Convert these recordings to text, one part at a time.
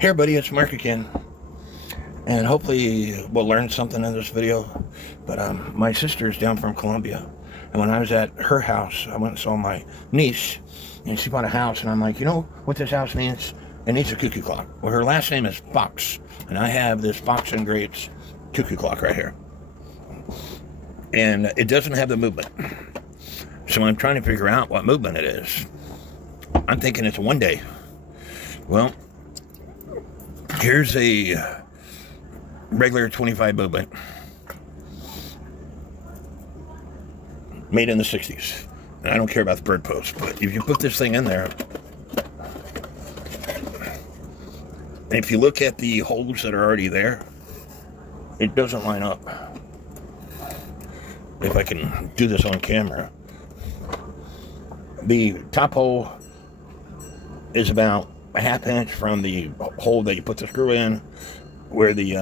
Hey everybody, it's Mark again, and hopefully we'll learn something in this video. But my sister's down from Colombia, and when I was at her house, I went and saw my niece, and she bought a house, and I'm like, you know what this house needs? It needs a cuckoo clock. Well, her last name is Fox, and I have this Fox and Greats cuckoo clock right here, and it doesn't have the movement. So I'm trying to figure out what movement it is. I'm thinking it's 1 day. Well, here's a regular 25 movement made in the 60s. And I don't care about the bird post, but if you put this thing in there, and if you look at the holes that are already there, it doesn't line up. If I can do this on camera, the top hole is about a ½ inch from the hole that you put the screw in, where the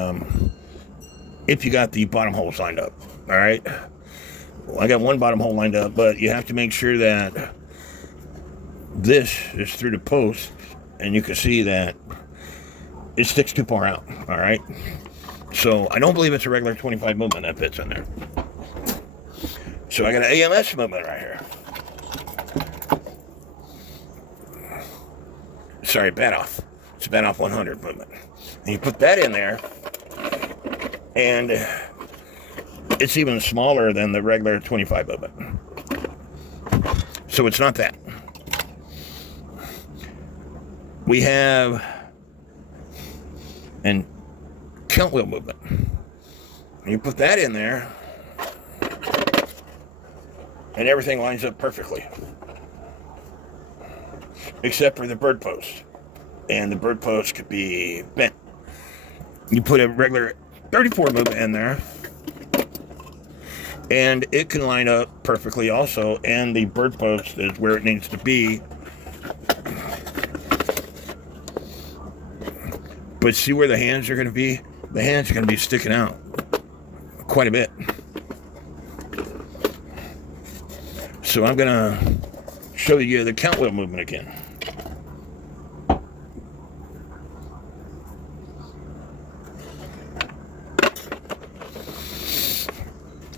if you got the bottom holes lined up. All right, well, I got one bottom hole lined up, but you have to make sure that this is through the post, and you can see that it sticks too far out. All right, so I don't believe it's a regular 25 movement that fits in there. So I got an AMS movement right here. Sorry, bat off. It's a bat off 100 movement. And you put that in there, and it's even smaller than the regular 25 movement. So it's not that. We have an count wheel movement. And you put that in there, and everything lines up perfectly, except for the bird post. And the bird post could be bent. You put a regular 34 movement in there, and it can line up perfectly also, and the bird post is where it needs to be. But see where the hands are going to be? The hands are going to be sticking out quite a bit. So I'm going to show you the count wheel movement again.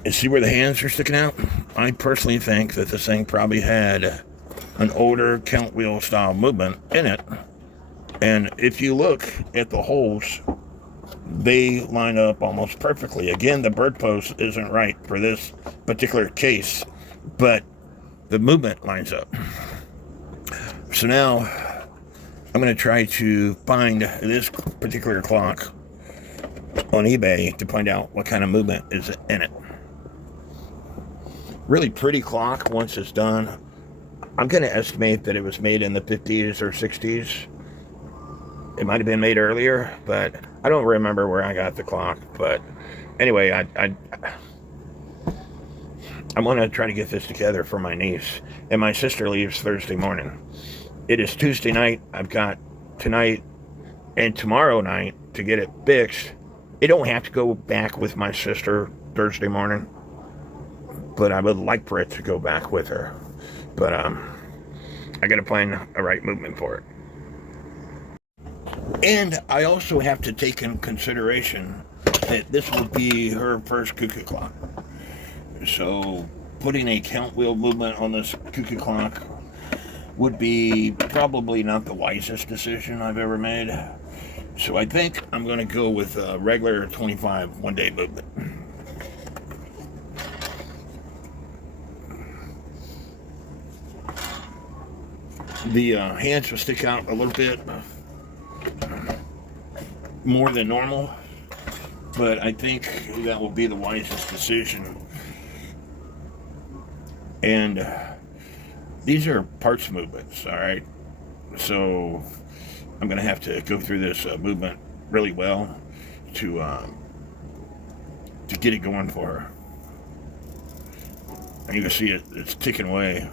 And see where the hands are sticking out? I personally think that this thing probably had an older count wheel style movement in it. And if you look at the holes, they line up almost perfectly. Again, the bird post isn't right for this particular case, but the movement lines up. So now I'm going to try to find this particular clock on eBay to find out what kind of movement is in it. Really pretty clock once it's done. I'm going to estimate that it was made in the 50s or 60s. It might have been made earlier, but I don't remember where I got the clock. But anyway, I'm going to try to get this together for my niece. And my sister leaves Thursday morning. It is Tuesday night. I've got tonight and tomorrow night to get it fixed. It don't have to go back with my sister Thursday morning, but I would like for it to go back with her. But I got to find a right movement for it. And I also have to take in consideration that this will be her first cuckoo clock. So putting a count wheel movement on this cuckoo clock would be probably not the wisest decision I've ever made. So I think I'm going to go with a regular 25 1-day movement. The hands will stick out a little bit more than normal, but I think that will be the wisest decision. And these are parts movements, all right? So I'm going to have to go through this movement really well to get it going for her. And you can see it's ticking away.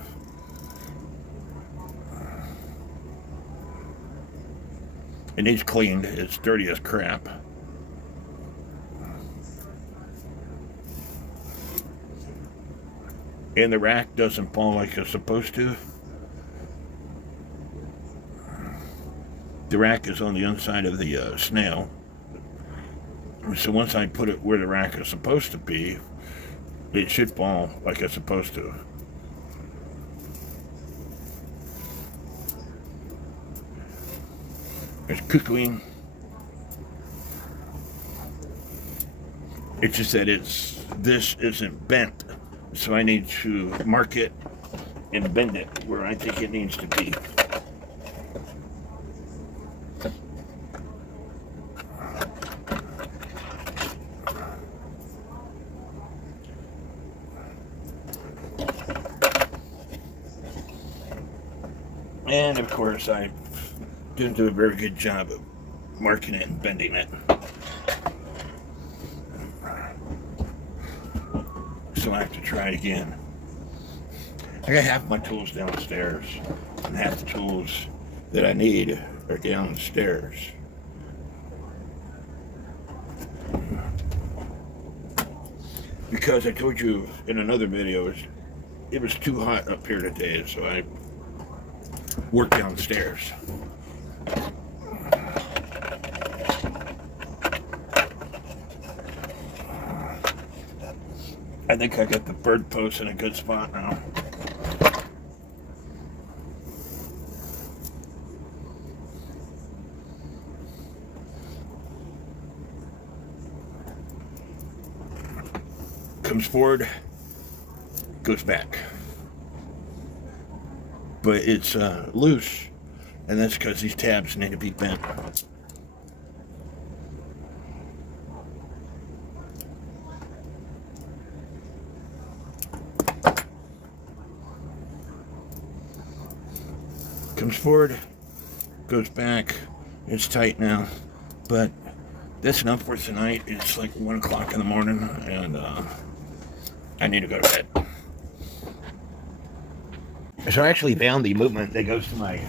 It needs cleaned. It's dirty as crap. And the rack doesn't fall like it's supposed to. the rack is on the inside of the snail. So once I put it where the rack is supposed to be, it should fall like it's supposed to. It's cuckooing. It's just that this isn't bent, so I need to mark it and bend it where I think it needs to be. And of course, I didn't do a very good job of marking it and bending it. So I have to try it again. I got half my tools downstairs, and half the tools that I need are downstairs. Because I told you in another video, it was too hot up here today, so I worked downstairs. I think I got the bird post in a good spot now. Comes forward, goes back. But it's loose, and that's because these tabs need to be bent. Comes forward, goes back. It's tight now, but that's enough for tonight. It's like 1 o'clock in the morning, and I need to go to bed. So I actually found the movement that goes to my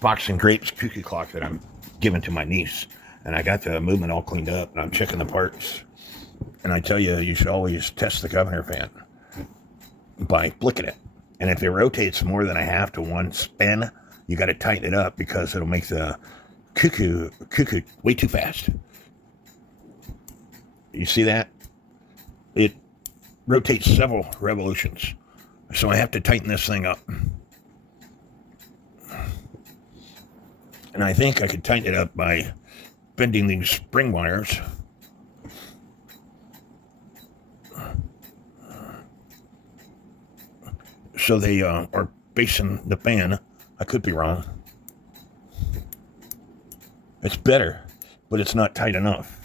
Box and Grapes cuckoo clock that I'm giving to my niece, and I got the movement all cleaned up, and I'm checking the parts. And I tell you, you should always test the governor fan by flicking it. And if it rotates more than a half to one spin, you got to tighten it up because it'll make the cuckoo way too fast. You see that? It rotates several revolutions. So I have to tighten this thing up. And I think I could tighten it up by bending these spring wires. So they are facing the fan. I could be wrong. It's better, but it's not tight enough.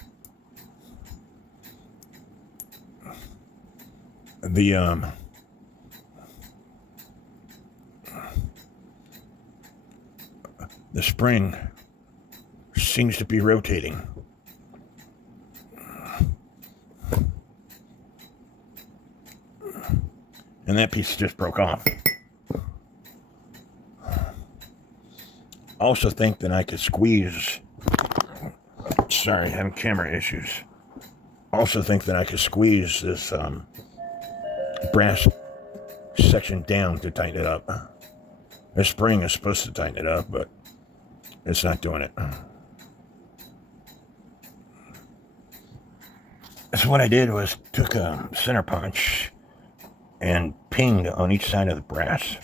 The spring seems to be rotating. And that piece just broke off. I also think that I could squeeze. Sorry, having camera issues. Also think that I could squeeze this brass section down to tighten it up. The spring is supposed to tighten it up, but it's not doing it. So what I did was took a center punch and pinged on each side of the brass.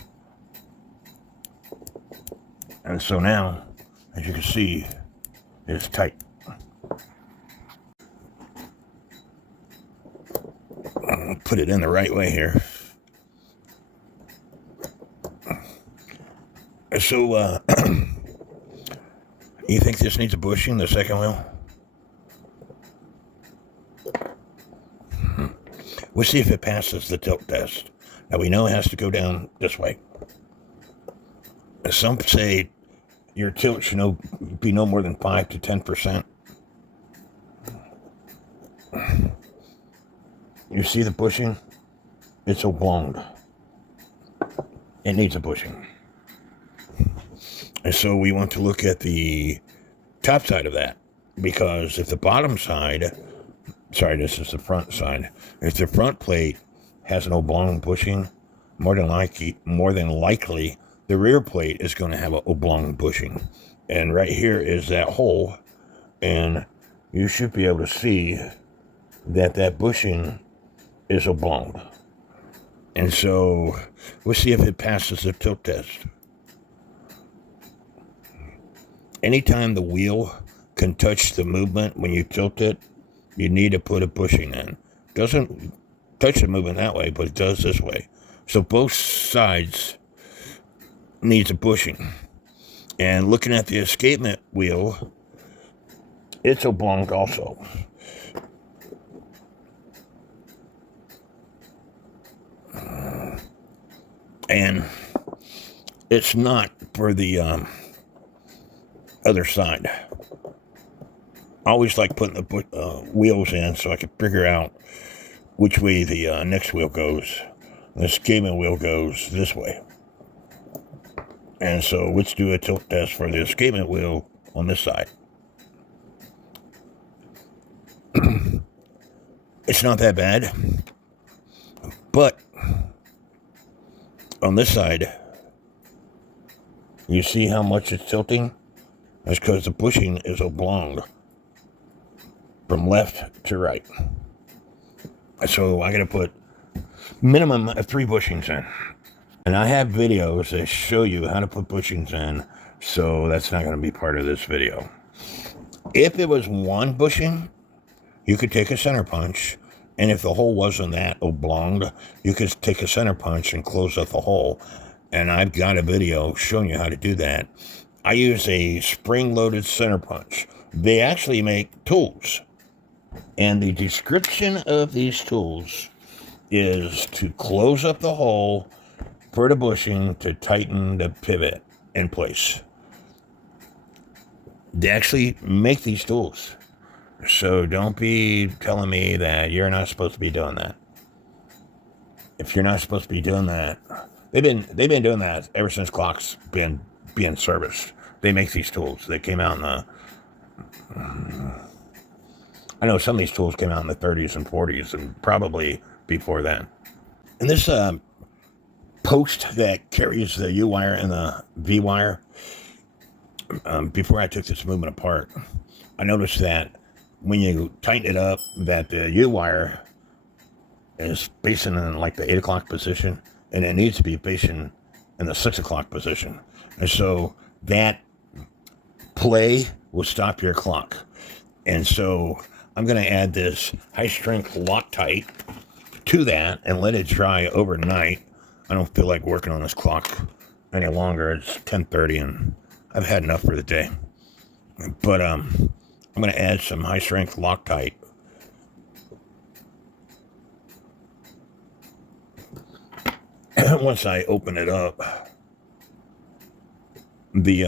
And so now, as you can see, it's tight. I'll put it in the right way here. So, you think this needs a bushing, the second wheel? We'll see if it passes the tilt test. Now, we know it has to go down this way. Some say your tilt should be no more than 5 to 10%. You see the bushing? It's oblong. It needs a bushing. And so we want to look at the top side of that. Because if the bottom side... Sorry, this is the front side. If the front plate has an oblong bushing, more than likely, the rear plate is going to have an oblong bushing. And right here is that hole. And you should be able to see that that bushing is oblong. And so we'll see if it passes the tilt test. Anytime the wheel can touch the movement when you tilt it, you need to put a bushing in. Doesn't touch the movement that way, but it does this way. So both sides needs a bushing. And looking at the escapement wheel, it's oblong also. And it's not for the other side. I always like putting the wheels in so I can figure out which way the next wheel goes. The escapement wheel goes this way. And so let's do a tilt test for the escapement wheel on this side. It's not that bad. But on this side, you see how much it's tilting? That's because the bushing is oblong from left to right. So I got to put minimum of 3 bushings in. And I have videos that show you how to put bushings in, so that's not going to be part of this video. If it was 1 bushing, you could take a center punch, and if the hole wasn't that oblong, you could take a center punch and close up the hole. And I've got a video showing you how to do that. I use a spring-loaded center punch. They actually make tools. And the description of these tools is to close up the hole for the bushing to tighten the pivot in place. They actually make these tools. So don't be telling me that you're not supposed to be doing that. If you're not supposed to be doing that, they've been doing that ever since clocks being serviced. They make these tools. They came out in the I know some of these tools came out in the 30s and 40s and probably before then. And this post that carries the U wire and the V wire, before I took this movement apart, I noticed that when you tighten it up, that the U wire is facing in like the 8 o'clock position, and it needs to be facing in the 6 o'clock position. And so that play will stop your clock. And so I'm going to add this high strength Loctite to that and let it dry overnight. I don't feel like working on this clock any longer. It's 10:30 and I've had enough for the day. But I'm going to add some high strength Loctite. Once I open it up, the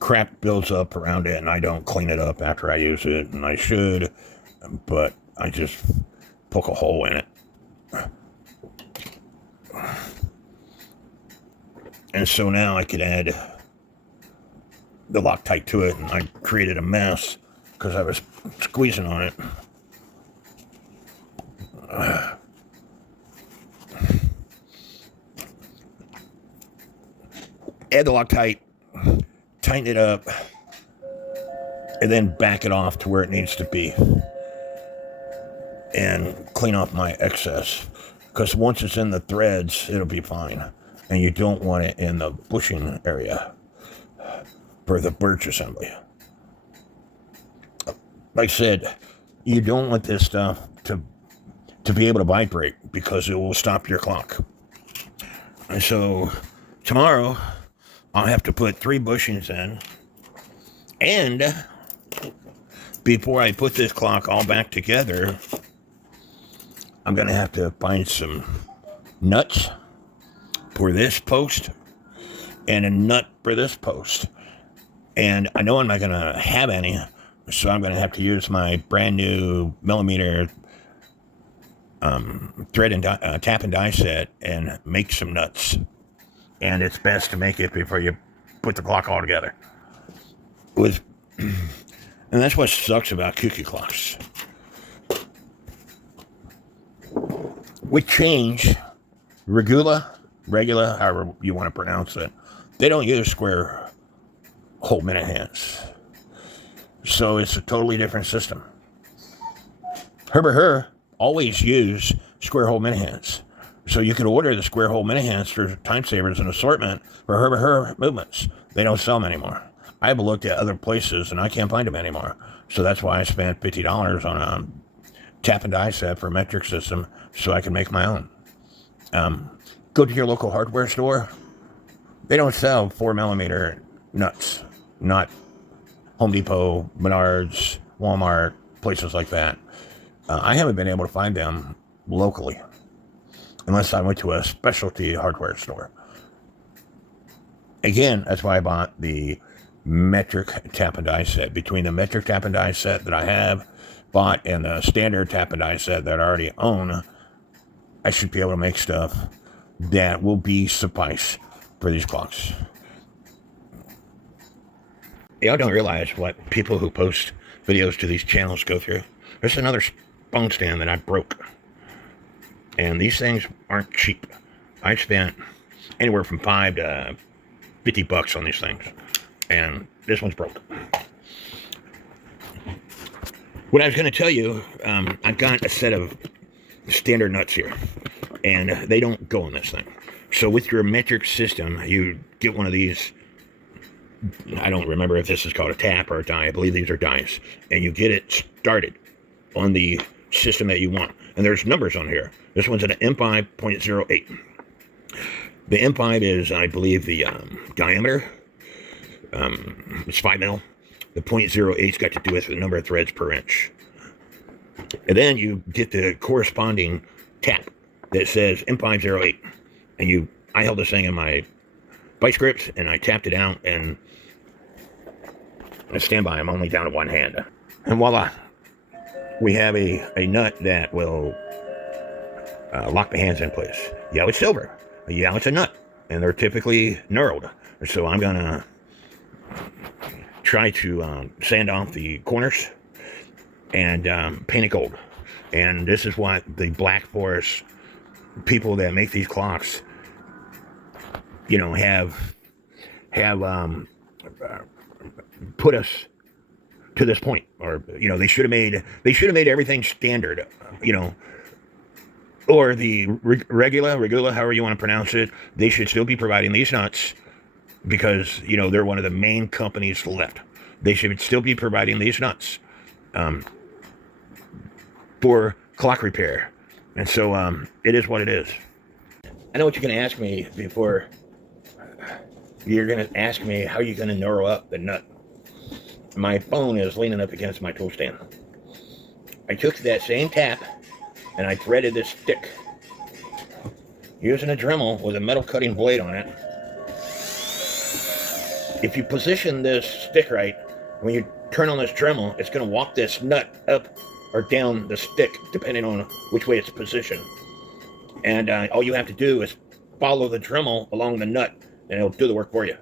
crap builds up around it, and I don't clean it up after I use it, and I should, but I just poke a hole in it. And so now I could add the Loctite to it, and I created a mess because I was squeezing on it. Add the Loctite, tighten it up, and then back it off to where it needs to be. And clean off my excess. Because once it's in the threads, it'll be fine. And you don't want it in the bushing area for the birch assembly. Like I said, you don't want this stuff to be able to vibrate because it will stop your clock. And so tomorrow I'll have to put 3 bushings in. And before I put this clock all back together, I'm going to have to find some nuts for this post and a nut for this post. And I know I'm not going to have any, so I'm going to have to use my brand new millimeter thread and tap and die set and make some nuts. And it's best to make it before you put the clock all together. And that's what sucks about cuckoo clocks. with change, Regula, however you want to pronounce it, they don't use square hole minute hands. So it's a totally different system. Her always use square hole minute hands. So you can order the square hole minute hands for time savers and assortment for her movements. They don't sell them anymore. I've looked at other places and I can't find them anymore. So that's why I spent $50 on a tap and die set for a metric system so I can make my own. Go to your local hardware store. They don't sell 4mm nuts. Not Home Depot, Menards, Walmart, places like that. I haven't been able to find them locally unless I went to a specialty hardware store. Again, that's why I bought the metric tap and die set. Between the metric tap and die set that I have bought and the standard tap and die set that I already own, I should be able to make stuff that will be suffice for these clocks. Y'all don't realize what people who post videos to these channels go through. There's another phone stand that I broke. And these things aren't cheap. I spent anywhere from $5 to $50 on these things. And this one's broke. What I was going to tell you, I've got a set of standard nuts here. And they don't go on this thing. So with your metric system, you get one of these. I don't remember if this is called a tap or a die. I believe these are dies. And you get it started on the system that you want. And there's numbers on here. This one's an M5.08. The M5 is, I believe, the diameter. It's 5 mil. The 0.08's got to do with the number of threads per inch. And then you get the corresponding tap that says M508. And I held this thing in my vice grips, and I tapped it out, and I stand by. I'm only down to one hand. And voila. We have a nut that will lock the hands in place. Yeah, it's silver. Yeah, it's a nut. And they're typically knurled. So I'm going to try to sand off the corners and paint it gold. And this is what the Black Forest people that make these clocks, you know, have put us to this point. Or, you know, they should have made everything standard, you know, or the Regula, however you want to pronounce it. They should still be providing these nuts because, you know, they're one of the main companies left. They should still be providing these nuts for clock repair. And so it is what it is. I know what you're going to ask me before. You're going to ask me how you're going to knurl up the nut. My phone is leaning up against my tool stand. I took that same tap and I threaded this stick using a Dremel with a metal cutting blade on it. If you position this stick right, when you turn on this Dremel, it's going to walk this nut up or down the stick, depending on which way it's positioned. And all you have to do is follow the Dremel along the nut, and it'll do the work for you.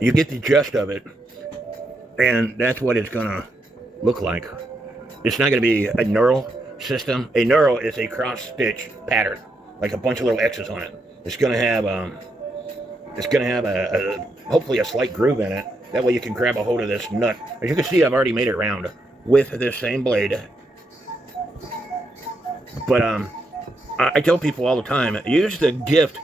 You get the gist of it, and that's what it's going to look like. It's not going to be a knurl system. A knurl is a cross-stitch pattern, like a bunch of little X's on it. It's going to have hopefully a slight groove in it. That way you can grab a hold of this nut. As you can see, I've already made it round with this same blade. But I tell people all the time, use the gift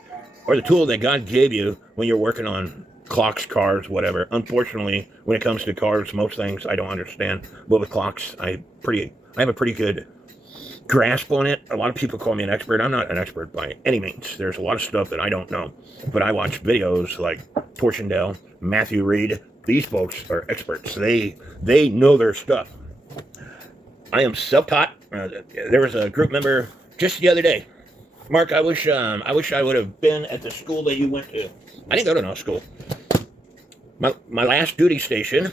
or the tool that God gave you when you're working on clocks, cars, whatever. Unfortunately, when it comes to cars, most things I don't understand. But with clocks, I have a pretty good grasp on it. A lot of people call me an expert. I'm not an expert by any means. There's a lot of stuff that I don't know. But I watch videos like Porchendale, Matthew Reed. These folks are experts. They know their stuff. I am self-taught. There was a group member just the other day. Mark, I wish I would have been at the school that you went to. I didn't go to no school. My last duty station,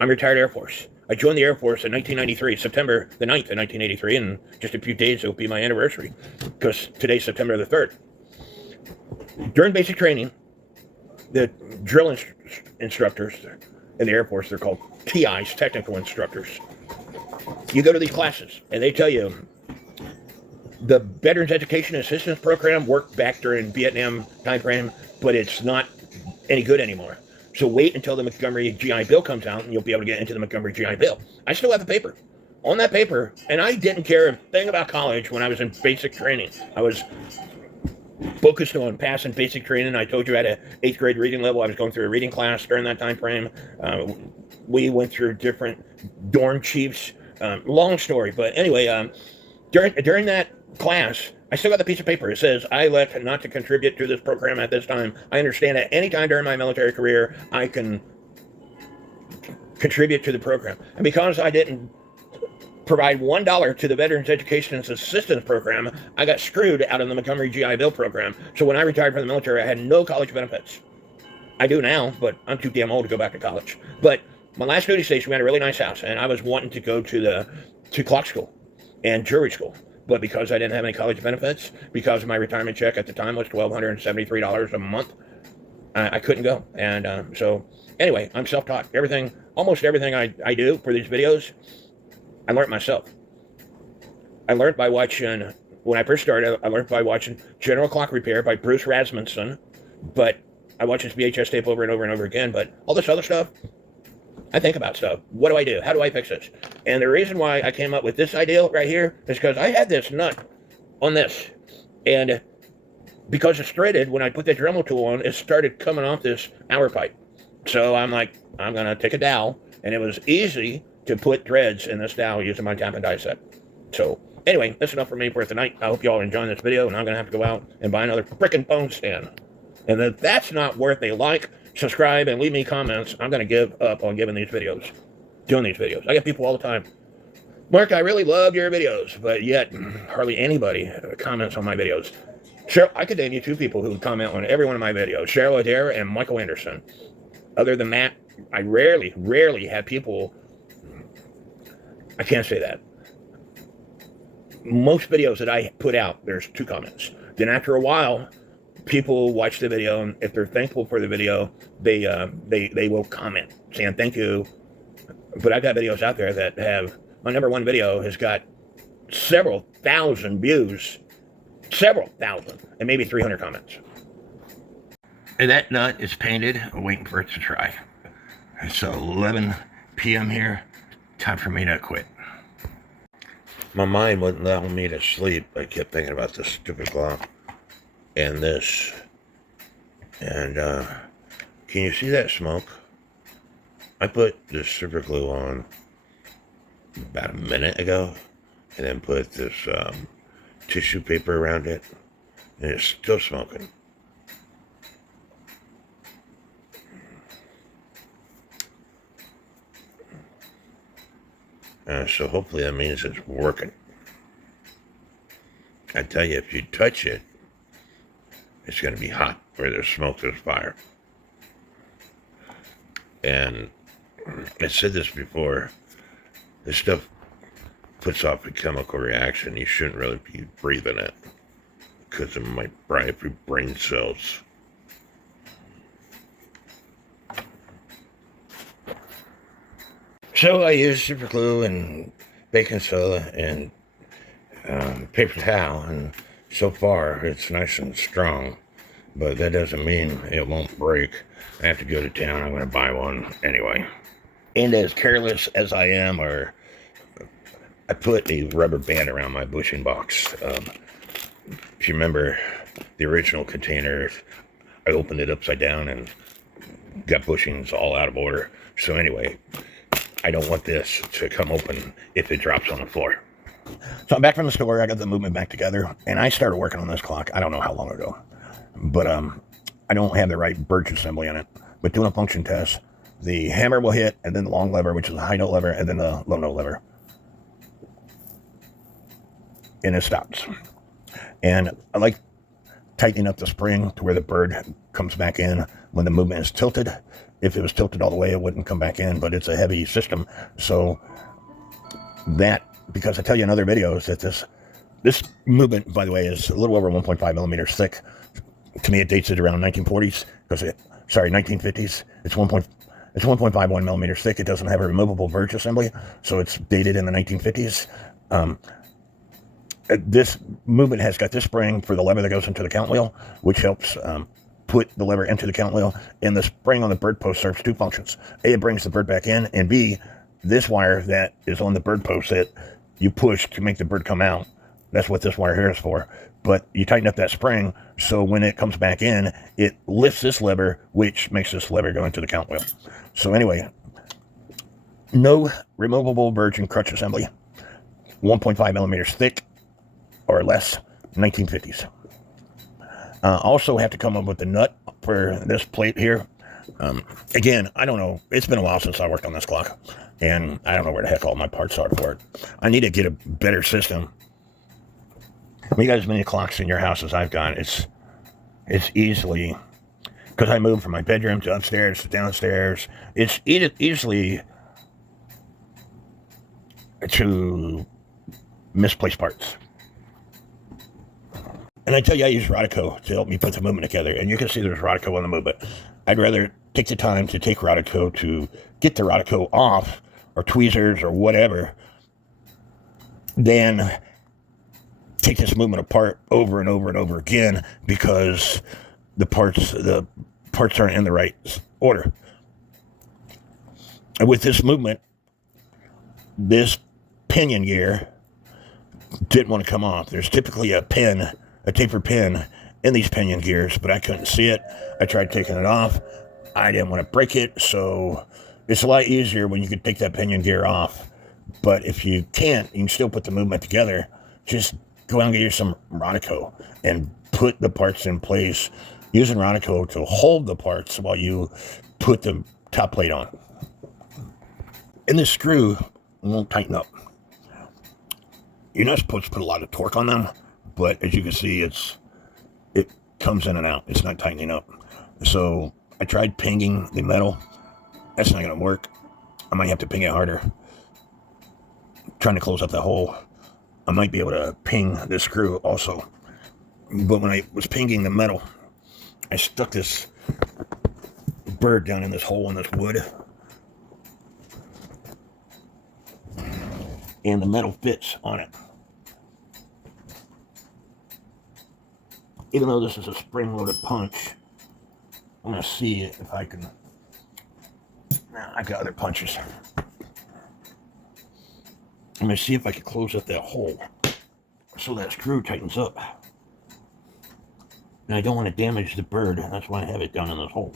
I'm retired Air Force. I joined the Air Force in 1993, September the 9th of 1983, and just a few days it will be my anniversary, because today's September the 3rd. During basic training, the drill instructors in the Air Force, they're called TIs, technical instructors. You go to these classes, and they tell you the Veterans Education Assistance Program worked back during Vietnam time frame, but it's not any good anymore. So wait until the Montgomery GI Bill comes out, and you'll be able to get into the Montgomery GI Bill. I still have the paper. On that paper, and I didn't care a thing about college when I was in basic training. I was focused on passing basic training. I told you at an 8th grade reading level, I was going through a reading class during that time frame. We went through different dorm chiefs. Long story, but anyway, during that class, I still got the piece of paper. It says, I elect not to contribute to this program at this time. I understand at any time during my military career, I can contribute to the program. And because I didn't provide $1 to the Veterans Education Assistance Program, I got screwed out of the Montgomery GI Bill program. So when I retired from the military, I had no college benefits. I do now, but I'm too damn old to go back to college. But my last duty station, we had a really nice house, and I was wanting to go to clock school and jury school. But because I didn't have any college benefits, because my retirement check at the time was $1,273 a month, I couldn't go. And so anyway, I'm self-taught. Almost everything I do for these videos, I learned myself. I learned by watching, when I first started, I learned by watching General Clock Repair by Bruce Rasmussen, but I watched his VHS tape over and over and over again. But all this other stuff, I think about stuff. What do I do? How do I fix this? And the reason why I came up with this idea right here is because I had this nut on this. And because it's threaded, when I put the Dremel tool on, it started coming off this hour pipe. So I'm like, I'm going to take a dowel. And it was easy to put threads in this dowel using my tap and die set. So anyway, that's enough for me for tonight. I hope y'all are enjoying this video, and I'm going to have to go out and buy another frickin' phone stand. And if that's not worth a like, subscribe, and leave me comments, I'm going to give up on doing these videos. I get people all the time, Mark, I really love your videos, but yet hardly anybody comments on my videos. Cheryl, I could name you 2 people who would comment on every one of my videos, Cheryl Adair and Michael Anderson. Other than that, I rarely have people, I can't say that. Most videos that I put out, there's 2 comments. Then after a while, people watch the video, and if they're thankful for the video, they will comment saying thank you. But I've got videos out there that have, my number 1 video has got several thousand views, and maybe 300 comments. And that nut is painted, waiting for it to dry. So 11 p.m. here, time for me to quit. My mind wouldn't allow me to sleep. I kept thinking about this stupid clock and this. And can you see that smoke? I put this super glue on about a minute ago, and then put this tissue paper around it, and it's still smoking. So hopefully that means it's working. I tell you, if you touch it, it's going to be hot. Where there's smoke, there's fire. And I said this before, this stuff puts off a chemical reaction. You shouldn't really be breathing it because it might fry up your brain cells. So I use super glue and baking soda and paper towel, and so far it's nice and strong, but that doesn't mean it won't break. I have to go to town. I'm going to buy one anyway. And as careless as I am, I put a rubber band around my bushing box. If you remember the original container, I opened it upside down and got bushings all out of order. So anyway, I don't want this to come open if it drops on the floor. So I'm back from the store. I got the movement back together, and I started working on this clock. I don't know how long ago, but I don't have the right birch assembly in it. But doing a function test, the hammer will hit, and then the long lever, which is the high note lever, and then the low note lever, and it stops. And I like tightening up the spring to where the bird comes back in when the movement is tilted. if it was tilted all the way, it wouldn't come back in, but it's a heavy system. So that, because I tell you in other videos that this movement, by the way, is a little over 1.5 millimeters thick. To me, it dates it around 1940s, 1950s. It's 1.51 millimeters thick. It doesn't have a removable verge assembly, so it's dated in the 1950s. This movement has got this spring for the lever that goes into the count wheel, which helps put the lever into the count wheel. And the spring on the bird post serves two functions. A, it brings the bird back in, and B, this wire that is on the bird post that you push to make the bird come out, that's what this wire here is for. But you tighten up that spring, so when it comes back in, it lifts this lever, which makes this lever go into the count wheel. So anyway, no removable verge and crutch assembly, 1.5 millimeters thick or less, 1950s. Also have to come up with the nut for this plate here. Again, I don't know. It's been a while since I worked on this clock, and I don't know where the heck all my parts are for it. I need to get a better system. When you got as many clocks in your house as I've got, it's easily, because I moved from my bedroom to upstairs to downstairs, it's easily to misplace parts. And I tell you, I use Rodico to help me put the movement together. And you can see there's Rodico on the movement. I'd rather take the time to take Rodico to get the Rodico off, or tweezers or whatever, than take this movement apart over and over and over again, because the parts aren't in the right order. And with this movement, this pinion gear didn't want to come off. There's typically a taper pin in these pinion gears, but I couldn't see it. I tried taking it off. I didn't want to break it, so it's a lot easier when you can take that pinion gear off. But if you can't, you can still put the movement together. Just go out and get you some Rodico and put the parts in place using Rodico to hold the parts while you put the top plate on. And this screw won't tighten up. You're not supposed to put a lot of torque on them, but as you can see, it comes in and out. It's not tightening up. So I tried pinging the metal. That's not going to work. I might have to ping it harder. Trying to close up that hole. I might be able to ping this screw also. But when I was pinging the metal, I stuck this bird down in this hole in this wood. And the metal fits on it. Even though this is a spring-loaded punch, I'm going to see if I can... Nah, I've got other punches. I'm going to see if I can close up that hole so that screw tightens up. And I don't want to damage the bird. That's why I have it down in this hole.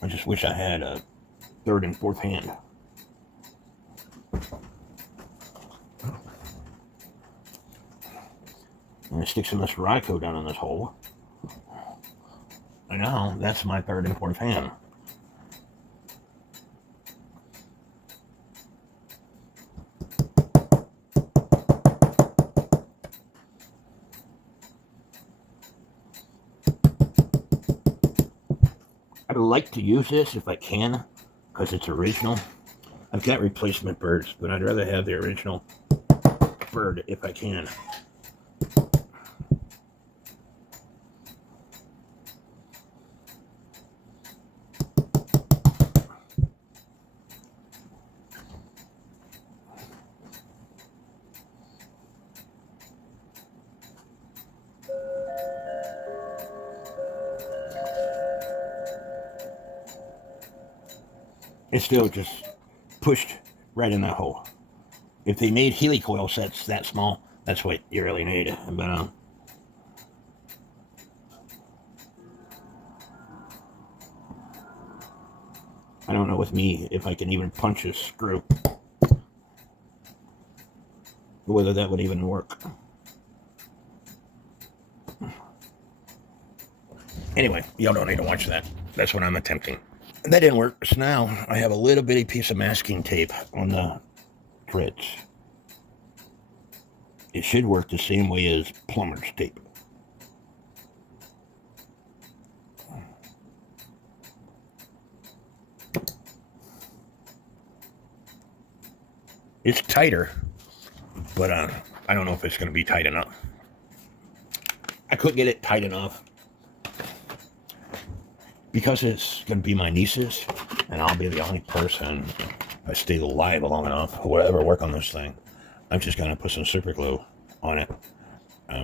I just wish I had a third and fourth hand. I'm going to stick some of this Rodico down in this hole. And now that's my third and fourth hand. I'd like to use this if I can, because it's original. I've got replacement birds, but I'd rather have the original bird if I can. It's still just pushed right in that hole. If they made helicoil sets that small, that's what you really need. But I don't know with me if I can even punch this screw, whether that would even work. Anyway, y'all don't need to watch that. That's what I'm attempting. And that didn't work, so now I have a little bitty piece of masking tape on the threads. It should work the same way as plumber's tape. It's tighter, but I don't know if it's going to be tight enough. I couldn't get it tight enough because it's going to be my niece's, and I'll be the only person, if I stay alive long enough, who will ever work on this thing. I'm just going to put some super glue on it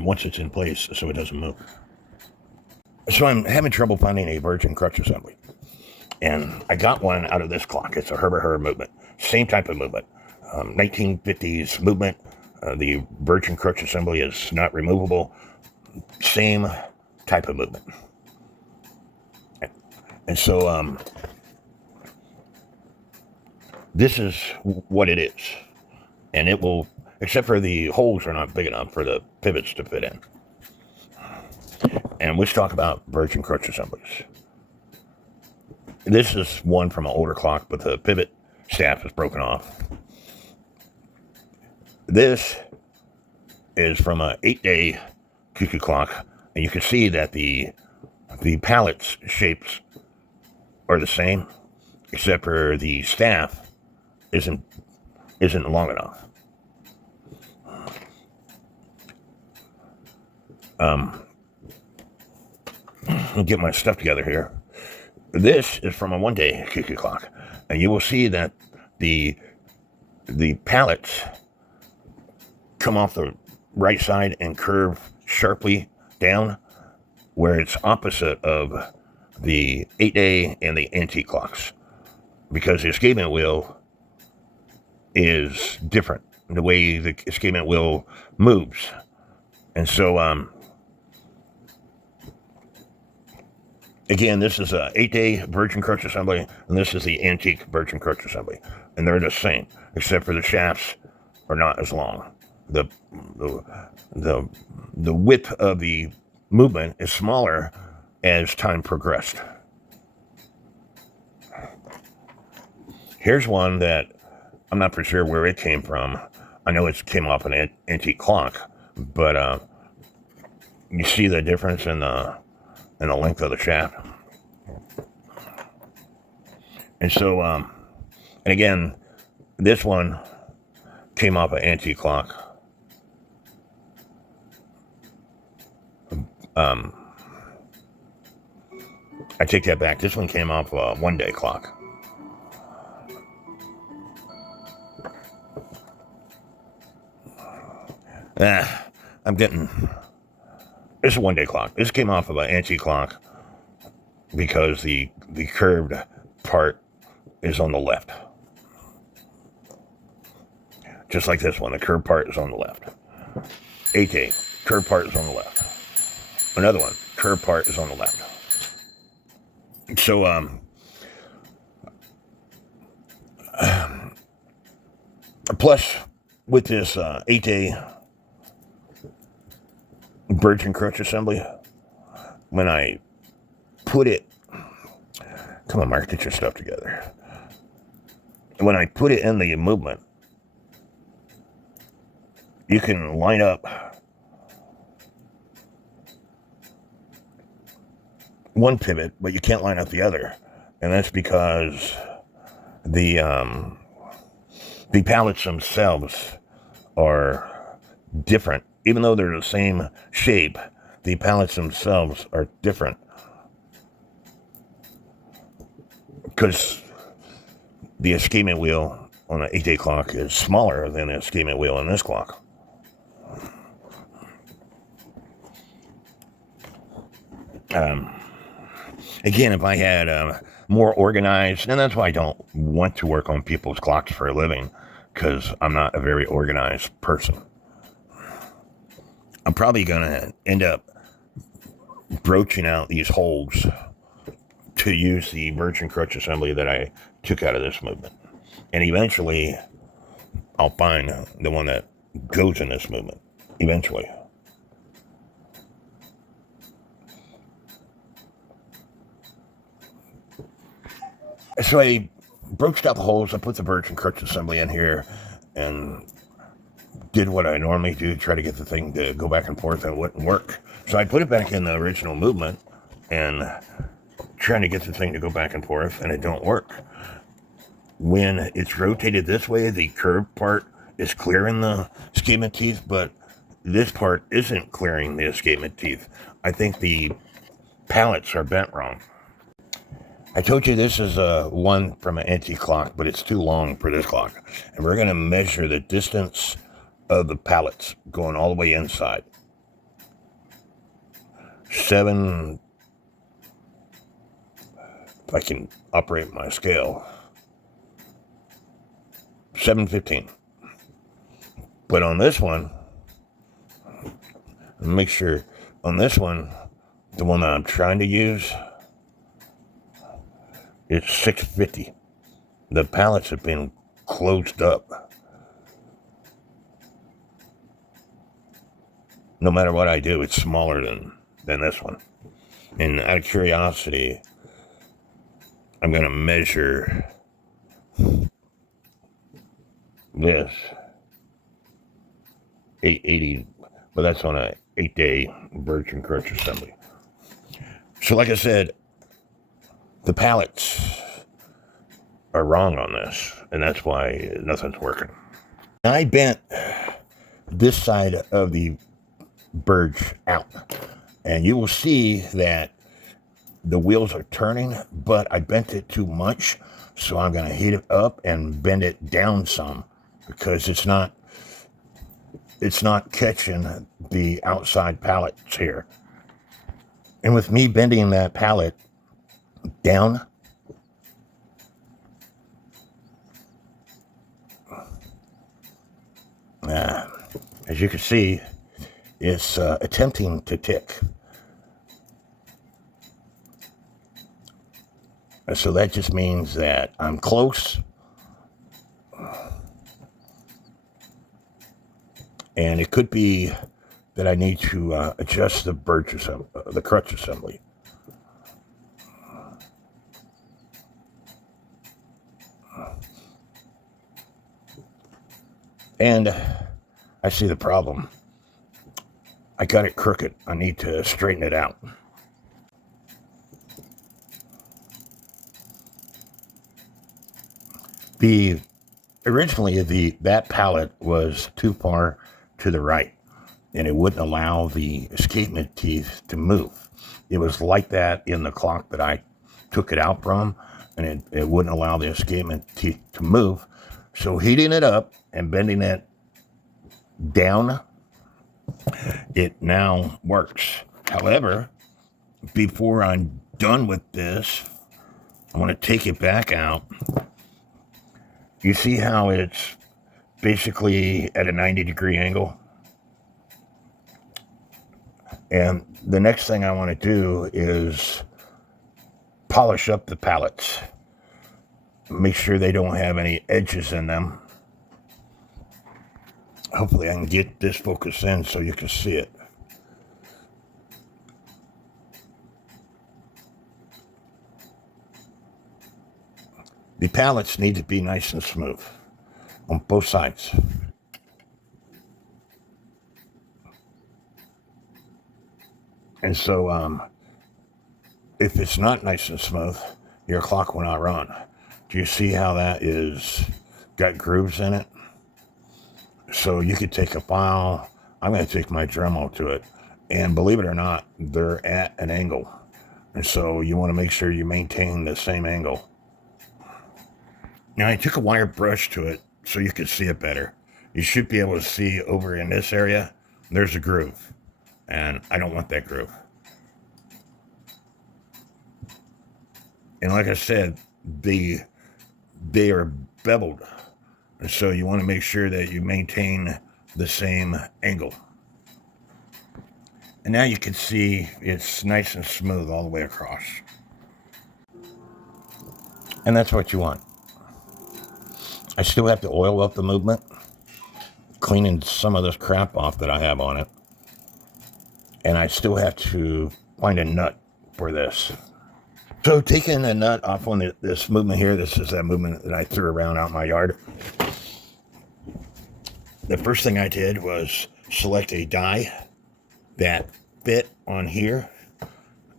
once it's in place so it doesn't move. So I'm having trouble finding a virgin crutch assembly. And I got one out of this clock. It's a Herbert movement. Same type of movement. 1950s movement. The virgin crutch assembly is not removable. Same type of movement. And so this is what it is. And it will, except for the holes are not big enough for the pivots to fit in. And let's talk about virgin crutch assemblies. This is one from an older clock, but the pivot staff is broken off. This is from an 8-day cuckoo clock, and you can see that the pallets shapes are the same, except for the staff isn't long enough. I'll get my stuff together here. This is from a 1-day cuckoo clock, and you will see that the pallets come off the right side and curve sharply down, where it's opposite of the 8-day and the antique clocks, because the escapement wheel is different, the way the escapement wheel moves. And so again, this is a 8-day virgin crutch assembly, and this is the antique virgin crutch assembly, and they're the same, except for the shafts are not as long. The width of the movement is smaller as time progressed. Here's one that I'm not for sure where it came from. I know it came off an antique clock, but you see the difference in the length of the shaft. And so, and again, this one came off an antique clock. I take that back. This one came off a 1-day clock. I'm getting... This is a 1-day clock. This came off of an antique clock because the curved part is on the left. Just like this one, the curved part is on the left. 8-day, curved part is on the left. Another one, curved part is on the left. So, plus with this 8-day virgin crutch assembly, when I put it, come on, Mark, get your stuff together. When I put it in the movement, you can line up one pivot, but you can't line up the other, and that's because the pallets themselves are different. Even though they're the same shape, the pallets themselves are different. Because the escapement wheel on an 8-day clock is smaller than the escapement wheel on this clock. Again, if I had more organized, and that's why I don't want to work on people's clocks for a living, because I'm not a very organized person. I'm probably going to end up broaching out these holes to use the virgin crutch assembly that I took out of this movement. And eventually, I'll find the one that goes in this movement. Eventually. So I broached out the holes. I put the virgin crutch assembly in here and did what I normally do, try to get the thing to go back and forth, and it wouldn't work. So I put it back in the original movement and trying to get the thing to go back and forth, and it don't work. When it's rotated this way, the curved part is clearing the escapement teeth, but this part isn't clearing the escapement teeth. I think the pallets are bent wrong. I told you this is one from an antique clock, but it's too long for this clock. And we're going to measure the distance of the pallets going all the way inside. 7, if I can operate my scale, 715. But on this one, make sure on this one, the one that I'm trying to use, it's 650. The pallets have been closed up. No matter what I do, it's smaller than this one. And out of curiosity, I'm going to measure this 880, but that's on a 8-day birch and crutch assembly. So like I said, the pallets are wrong on this, and that's why nothing's working. I bent this side of the birch out, and you will see that the wheels are turning, but I bent it too much, so I'm going to heat it up and bend it down some, because it's not catching the outside pallets here. And with me bending that pallet down, as you can see, it's attempting to tick. So that just means that I'm close. And it could be that I need to adjust the the crutch assembly. And I see the problem. I got it crooked. I need to straighten it out. Originally that pallet was too far to the right, and it wouldn't allow the escapement teeth to move. It was like that in the clock that I took it out from, and it wouldn't allow the escapement teeth to move. So heating it up and bending it down, it now works. However, before I'm done with this, I want to take it back out. You see how it's basically at a 90-degree angle? And the next thing I want to do is polish up the pallets. Make sure they don't have any edges in them. Hopefully I can get this focus in so you can see it. The pallets need to be nice and smooth on both sides. And so if it's not nice and smooth, your clock will not run. Do you see how that is got grooves in it? So you could take a file. I'm going to take my Dremel to it. And believe it or not, they're at an angle. And so you want to make sure you maintain the same angle. Now I took a wire brush to it so you could see it better. You should be able to see over in this area, there's a groove. And I don't want that groove. And like I said, they are beveled. And so you want to make sure that you maintain the same angle. And now you can see it's nice and smooth all the way across. And that's what you want. I still have to oil up the movement, cleaning some of this crap off that I have on it. And I still have to find a nut for this. So taking the nut off on this movement here, this is that movement that I threw around out in my yard. The first thing I did was select a die that fit on here.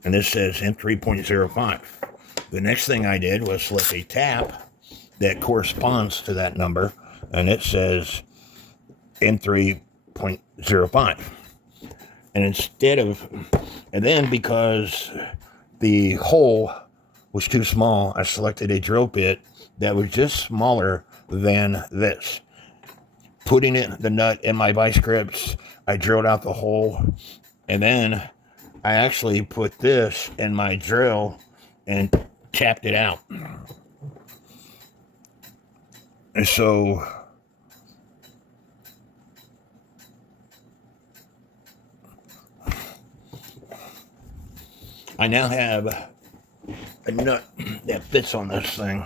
And this says in 3.05. The next thing I did was select a tap that corresponds to that number. And it says in 3.05. And then because the hole was too small, I selected a drill bit that was just smaller than this. Putting the nut in my vice grips, I drilled out the hole, and then I actually put this in my drill and tapped it out. And so I now have a nut that fits on this thing.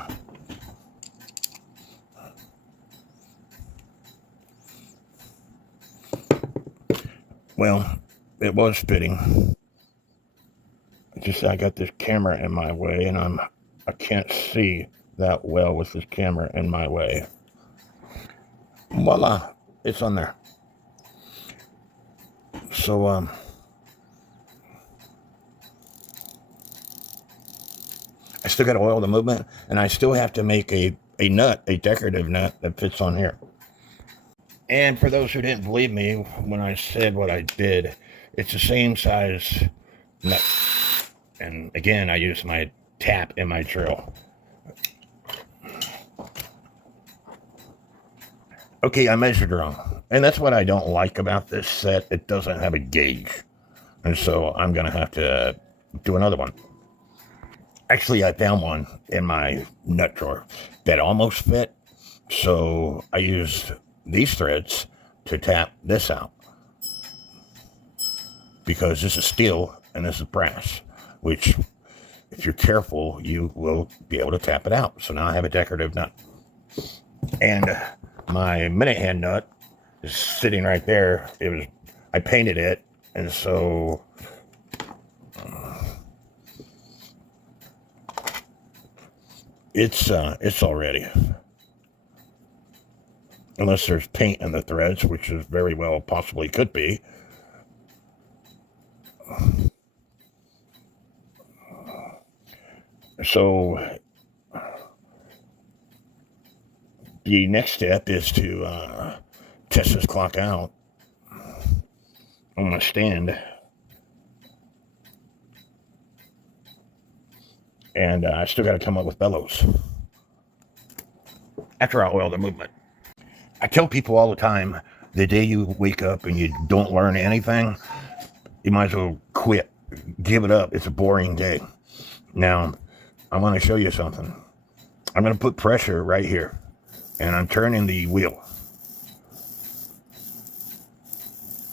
Well, it was fitting. I got this camera in my way, and I can't see that well with this camera in my way. Voila, it's on there. So I still got to oil the movement, and I still have to make a decorative nut that fits on here. And for those who didn't believe me when I said what I did, it's the same size nut. And again, I use my tap in my drill. Okay, I measured wrong. And that's what I don't like about this set. It doesn't have a gauge. And so I'm going to have to do another one. Actually, I found one in my nut drawer that almost fit. So I used these threads to tap this out. Because this is steel and this is brass, which, if you're careful, you will be able to tap it out. So now I have a decorative nut. And my minute hand nut is sitting right there. I painted it, and so it's all ready. Unless there's paint in the threads, which is very well possibly could be. So the next step is to test this clock out on my stand. And I still got to come up with bellows after I oil the movement. I tell people all the time, the day you wake up and you don't learn anything, you might as well quit. Give it up. It's a boring day. Now, I want to show you something. I'm going to put pressure right here, and I'm turning the wheel.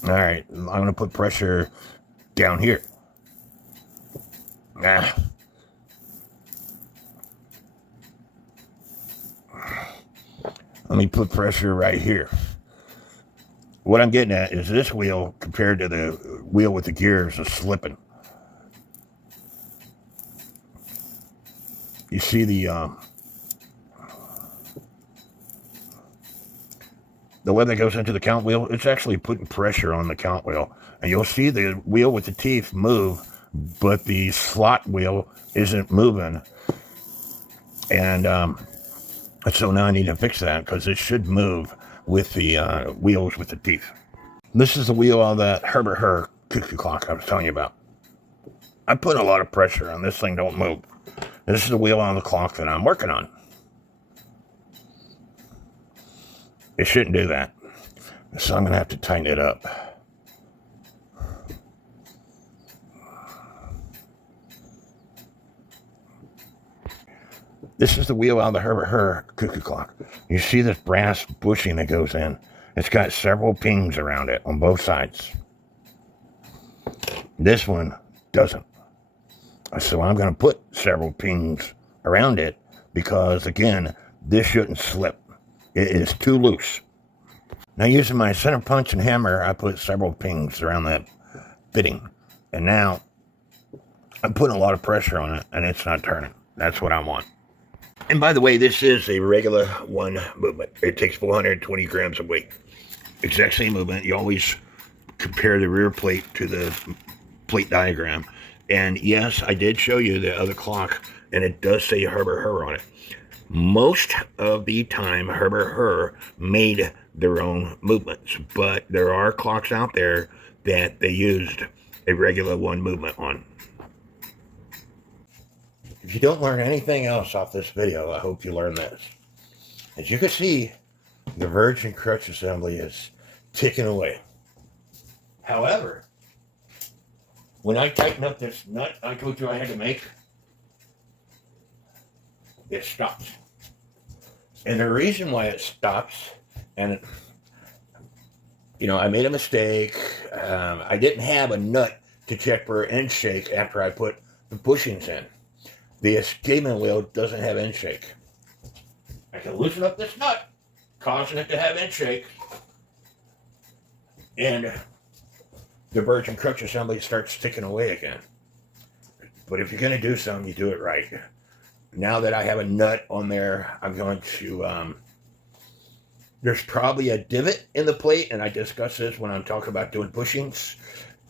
All right, I'm going to put pressure down here. Let me put pressure right here. What I'm getting at is this wheel compared to the wheel with the gears is slipping. You see the lead that goes into the count wheel? It's actually putting pressure on the count wheel. And you'll see the wheel with the teeth move, but the slot wheel isn't moving. And so now I need to fix that because it should move with the wheels with the teeth. This is the wheel on that Herbert cuckoo clock I was telling you about. I put a lot of pressure on this thing, don't move. This is the wheel on the clock that I'm working on. It shouldn't do that. So I'm going to have to tighten it up. This is the wheel on the Herbert cuckoo clock. You see this brass bushing that goes in. It's got several pings around it on both sides. This one doesn't. So I'm going to put several pings around it because, again, this shouldn't slip. It is too loose. Now, using my center punch and hammer, I put several pings around that fitting. And now I'm putting a lot of pressure on it, and it's not turning. That's what I want. And by the way, this is a regular one movement. It takes 420 grams of weight. Exact same movement. You always compare the rear plate to the plate diagram. And yes, I did show you the other clock, and it does say Herbert on it. Most of the time, her made their own movements, but there are clocks out there that they used a regular one movement on. If you don't learn anything else off this video, I hope you learn this. As you can see, the virgin crutch assembly is ticking away. However, when I tighten up this nut I told you I had to make, it stops. And the reason why it stops, and I made a mistake. I didn't have a nut to check for end shake after I put the bushings in. The escapement wheel doesn't have end shake. I can loosen up this nut, causing it to have end shake, and the virgin crutch assembly starts ticking away again. But if you're going to do something, you do it right. Now that I have a nut on there, I'm going to, there's probably a divot in the plate, and I discuss this when I'm talking about doing bushings.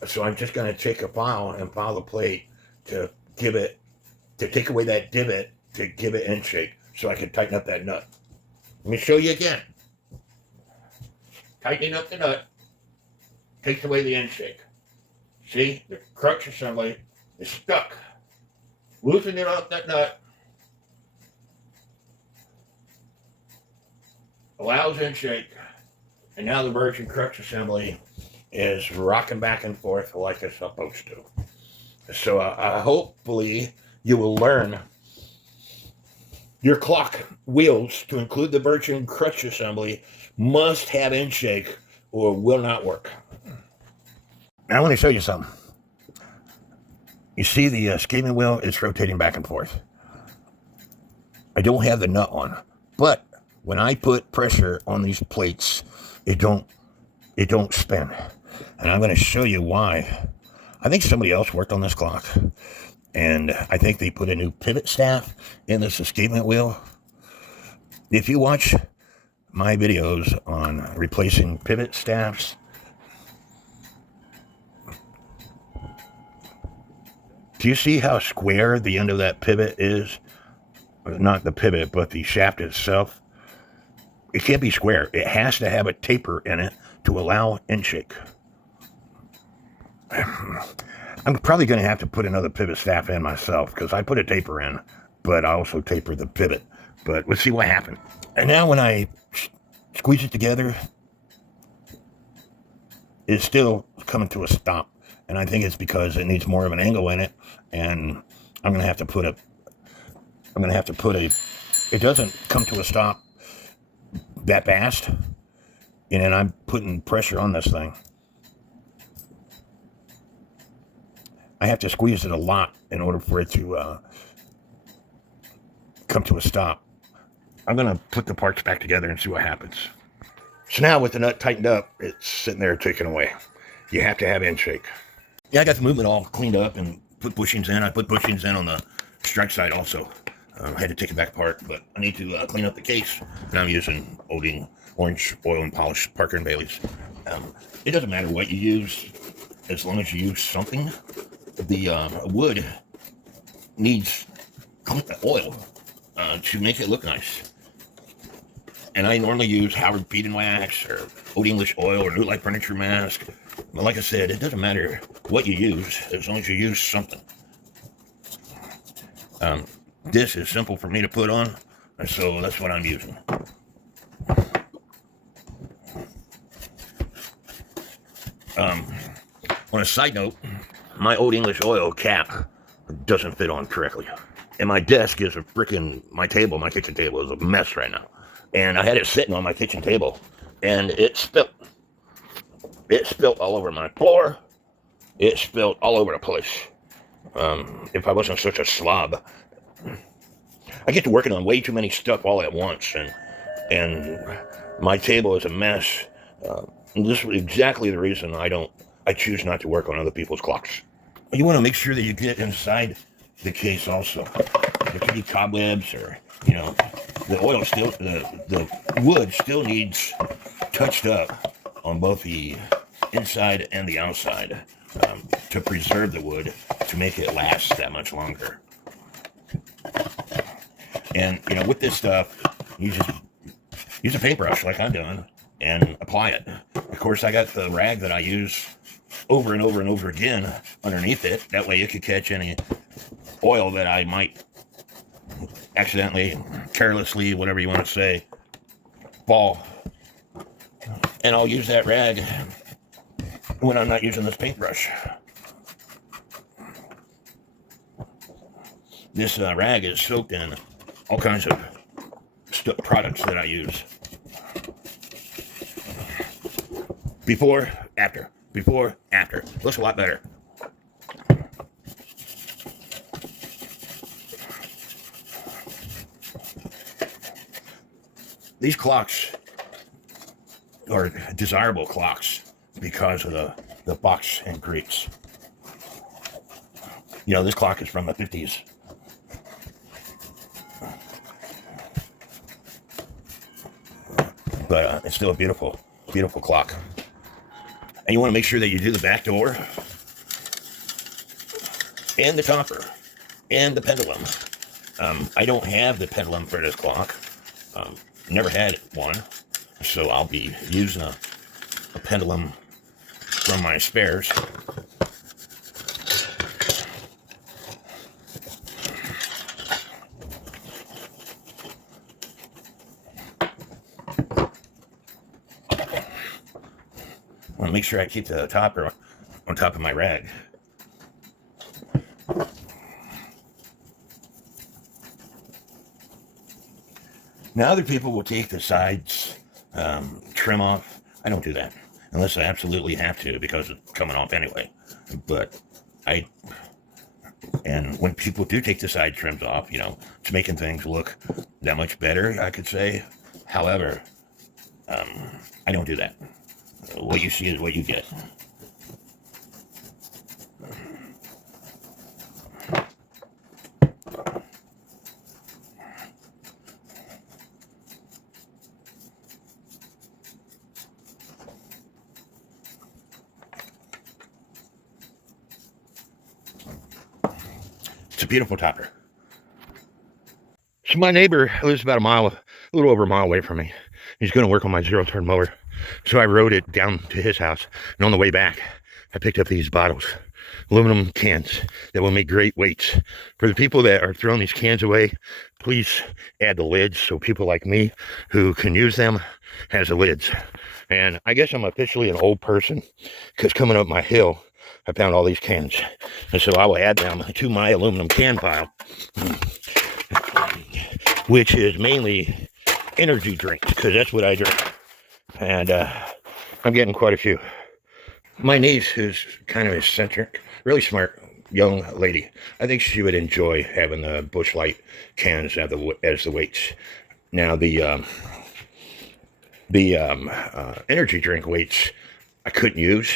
So I'm just going to take a file and file the plate to take away that divot, to give it end shake, so I can tighten up that nut. Let me show you again. Tightening up the nut takes away the end shake. See, the crutch assembly is stuck. Loosening up that nut allows end shake, and now the virgin crutch assembly is rocking back and forth like it's supposed to. So hopefully you will learn your clock wheels, to include the virgin crutch assembly, must have end shake or will not work. Now I want to show you something. You see the escapement wheel is rotating back and forth. I don't have the nut on, but when I put pressure on these plates, it don't spin. And I'm going to show you why. I think somebody else worked on this clock, and I think they put a new pivot staff in this escapement wheel. If you watch my videos on replacing pivot staffs, do you see how square the end of that pivot is? Not the pivot, but the shaft itself. It can't be square. It has to have a taper in it to allow end shake. I'm probably going to have to put another pivot staff in myself, because I put a taper in, but I also taper the pivot. But let's see what happens. And now when I squeeze it together, it's still coming to a stop. And I think it's because it needs more of an angle in it. And I'm going to have to put it doesn't come to a stop that fast. And then I'm putting pressure on this thing. I have to squeeze it a lot in order for it to come to a stop. I'm going to put the parts back together and see what happens. So now with the nut tightened up, it's sitting there ticking away. You have to have end shake. Yeah, I got the movement all cleaned up and put bushings in. I put bushings in on the strike side also. I had to take it back apart, but I need to clean up the case. And I'm using orange oil and polish Parker & Bailey's. It doesn't matter what you use, as long as you use something. The wood needs oil to make it look nice. And I normally use Howard Beading Wax or Old English Oil or New Life Furniture Mask. But like I said, it doesn't matter what you use, as long as you use something. This is simple for me to put on, so that's what I'm using. On a side note, my Old English Oil cap doesn't fit on correctly. And my desk is my kitchen table is a mess right now. And I had it sitting on my kitchen table, and it spilt. It spilt all over my floor. It spilt all over the place. If I wasn't such a slob. I get to working on way too many stuff all at once, and my table is a mess. This is exactly the reason I choose not to work on other people's clocks. You want to make sure that you get inside the case also. There could be cobwebs, or the wood still needs touched up on both the inside and the outside to preserve the wood, to make it last that much longer. And, with this stuff, you just use a paintbrush like I'm doing and apply it. Of course, I got the rag that I use over and over and over again underneath it. That way it could catch any oil that I might accidentally, carelessly, whatever you want to say, fall. And I'll use that rag when I'm not using this paintbrush. This rag is soaked in all kinds of products that I use. Before, after. Before, after. Looks a lot better. These clocks are desirable clocks because of the box and grates. This clock is from the 50s. But it's still a beautiful, beautiful clock. And you want to make sure that you do the back door and the topper and the pendulum. I don't have the pendulum for this clock. Never had one. So I'll be using a pendulum from my spares. I want to make sure I keep the topper on top of my rag. Now other people will take the sides, trim off. I don't do that unless I absolutely have to because it's coming off anyway. But and when people do take the side trims off, it's making things look that much better, I could say. However, I don't do that. What you see is what you get. It's a beautiful topper. So my neighbor lives about a little over a mile away from me. He's going to work on my zero-turn mower. So I rode it down to his house, and on the way back, I picked up these bottles, aluminum cans that will make great weights. For the people that are throwing these cans away, please add the lids so people like me who can use them has the lids. And I guess I'm officially an old person because coming up my hill, I found all these cans. And so I will add them to my aluminum can pile, which is mainly energy drinks because that's what I drink. And I'm getting quite a few. My niece, who's kind of eccentric, really smart young lady, I think she would enjoy having the Busch Light cans as the weights. Now the energy drink weights I couldn't use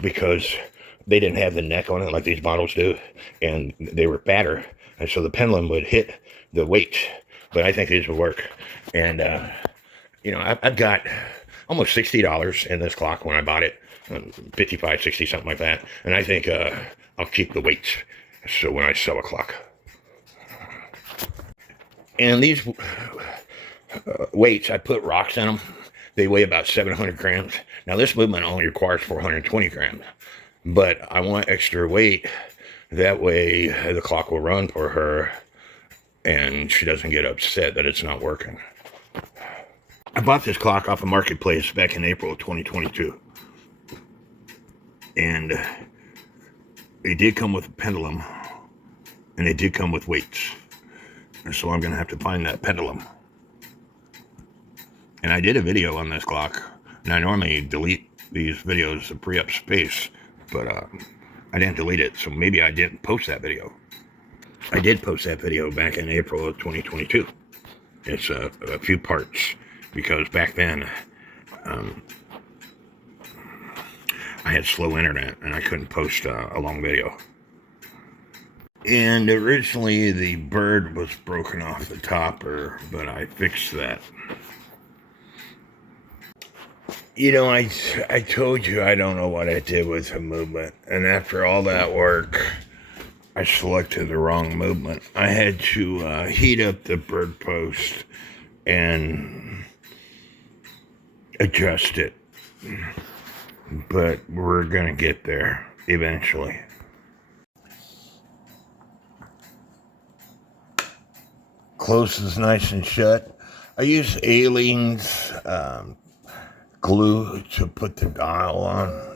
because they didn't have the neck on it like these bottles do, and they were fatter, and so the pendulum would hit the weights. But I think these will work. And I've got almost $60 in this clock when I bought it, 55, 60, something like that. And I think I'll keep the weights so when I sell a clock. And these weights, I put rocks in them. They weigh about 700 grams. Now this movement only requires 420 grams, but I want extra weight. That way the clock will run for her and she doesn't get upset that it's not working. I bought this clock off a marketplace back in April of 2022. And it did come with a pendulum. And it did come with weights. And so I'm going to have to find that pendulum. And I did a video on this clock. And I normally delete these videos to free up space. But I didn't delete it. So maybe I didn't post that video. I did post that video back in April of 2022. It's a few parts. Because back then, I had slow internet and I couldn't post a long video. And originally the bird was broken off the topper, but I fixed that. I told you I don't know what I did with the movement. And after all that work, I selected the wrong movement. I had to heat up the bird post and adjust it. But we're going to get there eventually. Closes nice and shut. I use Alien's glue to put the dial on.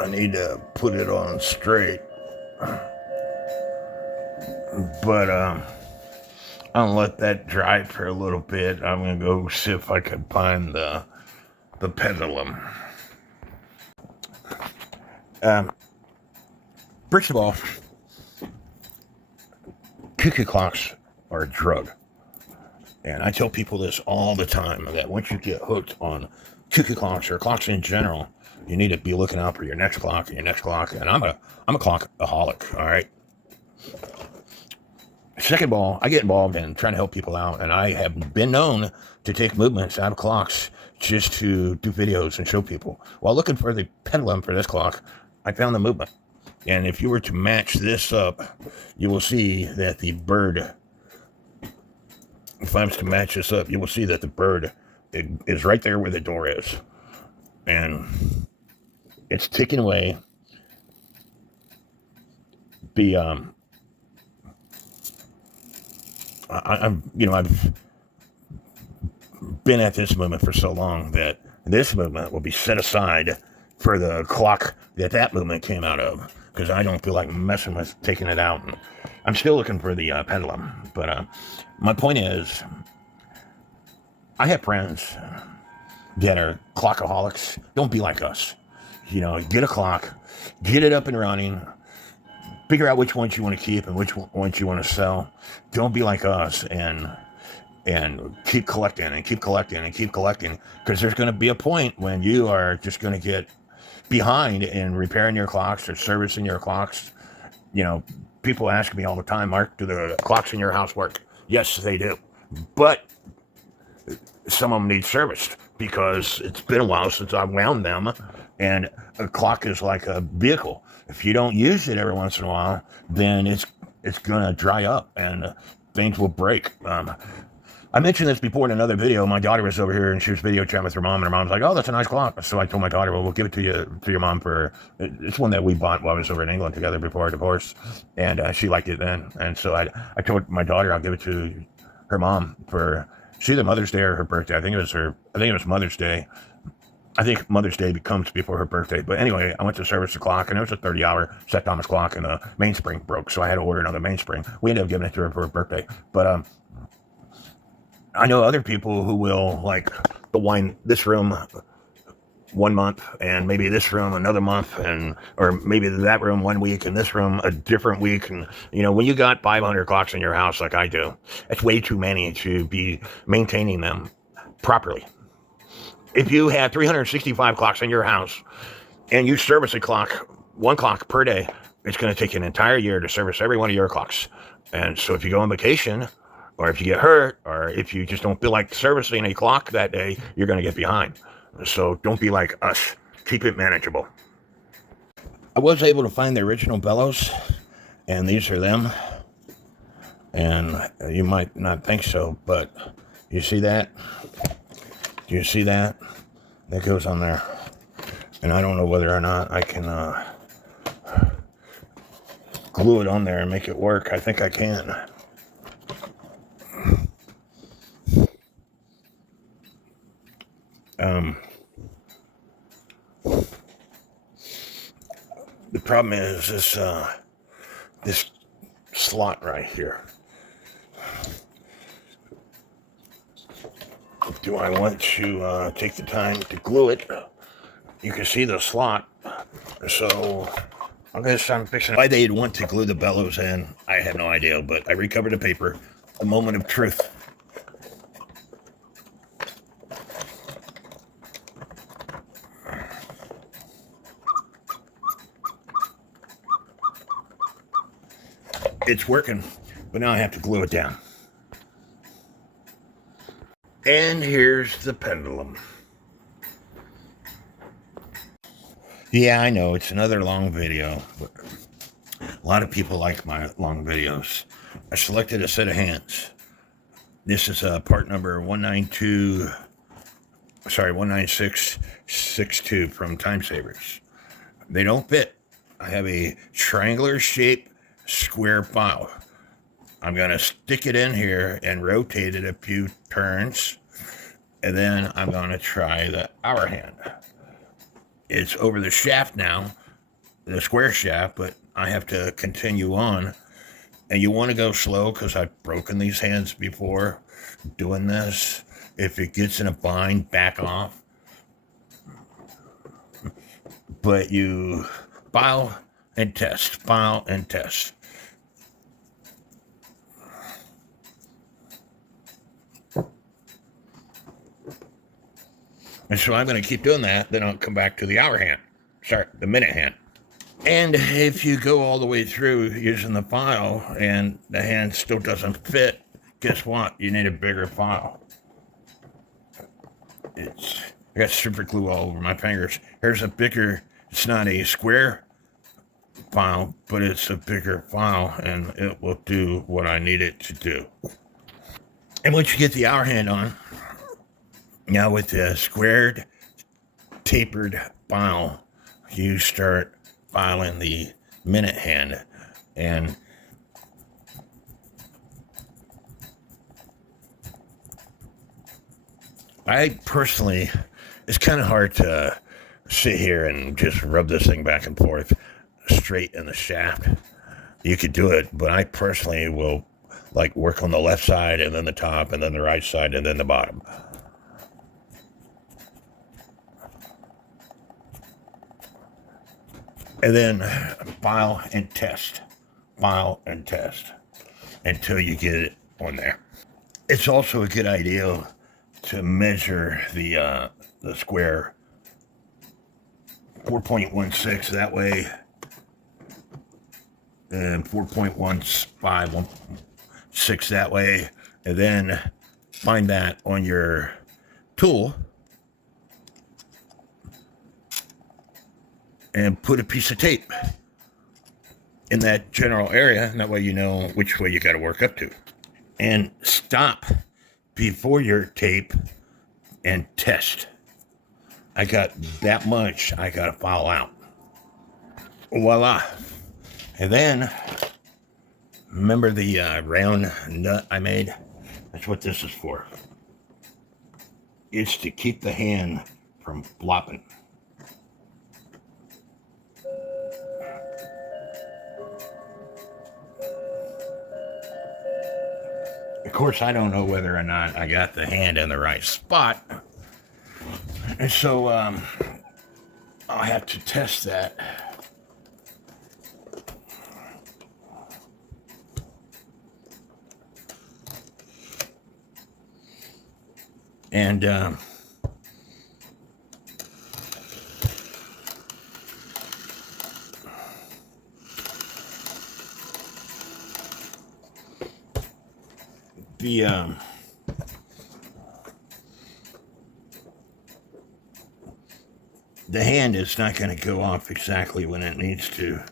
I need to put it on straight. But I'll let that dry for a little bit. I'm going to go see if I can find the pendulum. First of all, cuckoo clocks are a drug. And I tell people this all the time, that once you get hooked on cuckoo clocks or clocks in general, you need to be looking out for your next clock and your next clock. And I'm a clockaholic, all right? Second of all, I get involved in trying to help people out, and I have been known to take movements out of clocks just to do videos and show people. While looking for the pendulum for this clock, I found the movement. And if you were to match this up, you will see that the bird, if I was to match this up, you will see that the bird is right there where the door is. And it's ticking away. I've been at this movement for so long that this movement will be set aside for the clock that movement came out of, because I don't feel like messing with taking it out. And I'm still looking for the pendulum. But my point is, I have friends that are clockaholics. Don't be like us. Get a clock, get it up and running, figure out which ones you want to keep and which ones you want to sell. Don't be like us and keep collecting and keep collecting and keep collecting, because there's going to be a point when you are just going to get behind in repairing your clocks or servicing your clocks. People ask me all the time, Mark, do the clocks in your house work? Yes, they do. But some of them need serviced because it's been a while since I've wound them, and a clock is like a vehicle. If you don't use it every once in a while, then it's gonna dry up and things will break. I mentioned this before in another video. My daughter was over here and she was video chatting with her mom, and her mom's like, "Oh, that's a nice clock." So I told my daughter, "Well, we'll give it to your mom for." It's one that we bought while I was over in England together before our divorce, and she liked it then. And so I told my daughter I'll give it to her mom for. It's either Mother's Day or her birthday. I think it was Mother's Day. I think Mother's Day comes before her birthday. But anyway, I went to service the clock, and it was a 30-hour set Thomas clock, and the mainspring broke. So I had to order another mainspring. We ended up giving it to her for her birthday. But I know other people who will, like, wind this room 1 month, and maybe this room another month, or maybe that room 1 week and this room a different week. And when you got 500 clocks in your house like I do, it's way too many to be maintaining them properly. If you had 365 clocks in your house and you service one clock per day, it's going to take you an entire year to service every one of your clocks. And so if you go on vacation, or if you get hurt, or if you just don't feel like servicing a clock that day, you're going to get behind. So don't be like us. Keep it manageable. I was able to find the original bellows, and these are them. And you might not think so, but you see that? Do you see that? That goes on there. And I don't know whether or not I can glue it on there and make it work. I think I can. The problem is this slot right here. Do I want to take the time to glue it? You can see the slot. So I guess I'm fixing it. Why they'd want to glue the bellows in, I have no idea, but I recovered the paper. A moment of truth. It's working, but now I have to glue it down. And here's the pendulum. Yeah, I know it's another long video, but a lot of people like my long videos. I selected a set of hands. This is part number 19662 from Time Savers. They don't fit. I have a triangular shaped square file. I'm going to stick it in here and rotate it a few turns, and then I'm going to try the hour hand. It's over the shaft now, the square shaft, but I have to continue on. And you want to go slow because I've broken these hands before doing this. If it gets in a bind, back off. But you file and test, file and test. And so I'm going to keep doing that. Then I'll come back to the hour hand. Sorry, the minute hand. And if you go all the way through using the file and the hand still doesn't fit, guess what? You need a bigger file. I got super glue all over my fingers. Here's a bigger, it's not a square file, but it's a bigger file, and it will do what I need it to do. And once you get the hour hand on, now with the squared, tapered file, you start filing the minute hand. And I personally, it's kind of hard to sit here and just rub this thing back and forth straight in the shaft. You could do it, but I personally will like work on the left side and then the top and then the right side and then the bottom. And then file and test until you get it on there. It's also a good idea to measure the square 4.16 that way, and 4.1516 that way, and then find that on your tool and put a piece of tape in that general area, and that way you know which way you got to work up to. And stop before your tape and test. I got that much I got to file out. Voila. And then, remember the round nut I made? That's what this is for. It's to keep the hand from flopping. Of course, I don't know whether or not I got the hand in the right spot. And so I'll have to test that. And the hand is not going to go off exactly when it needs to.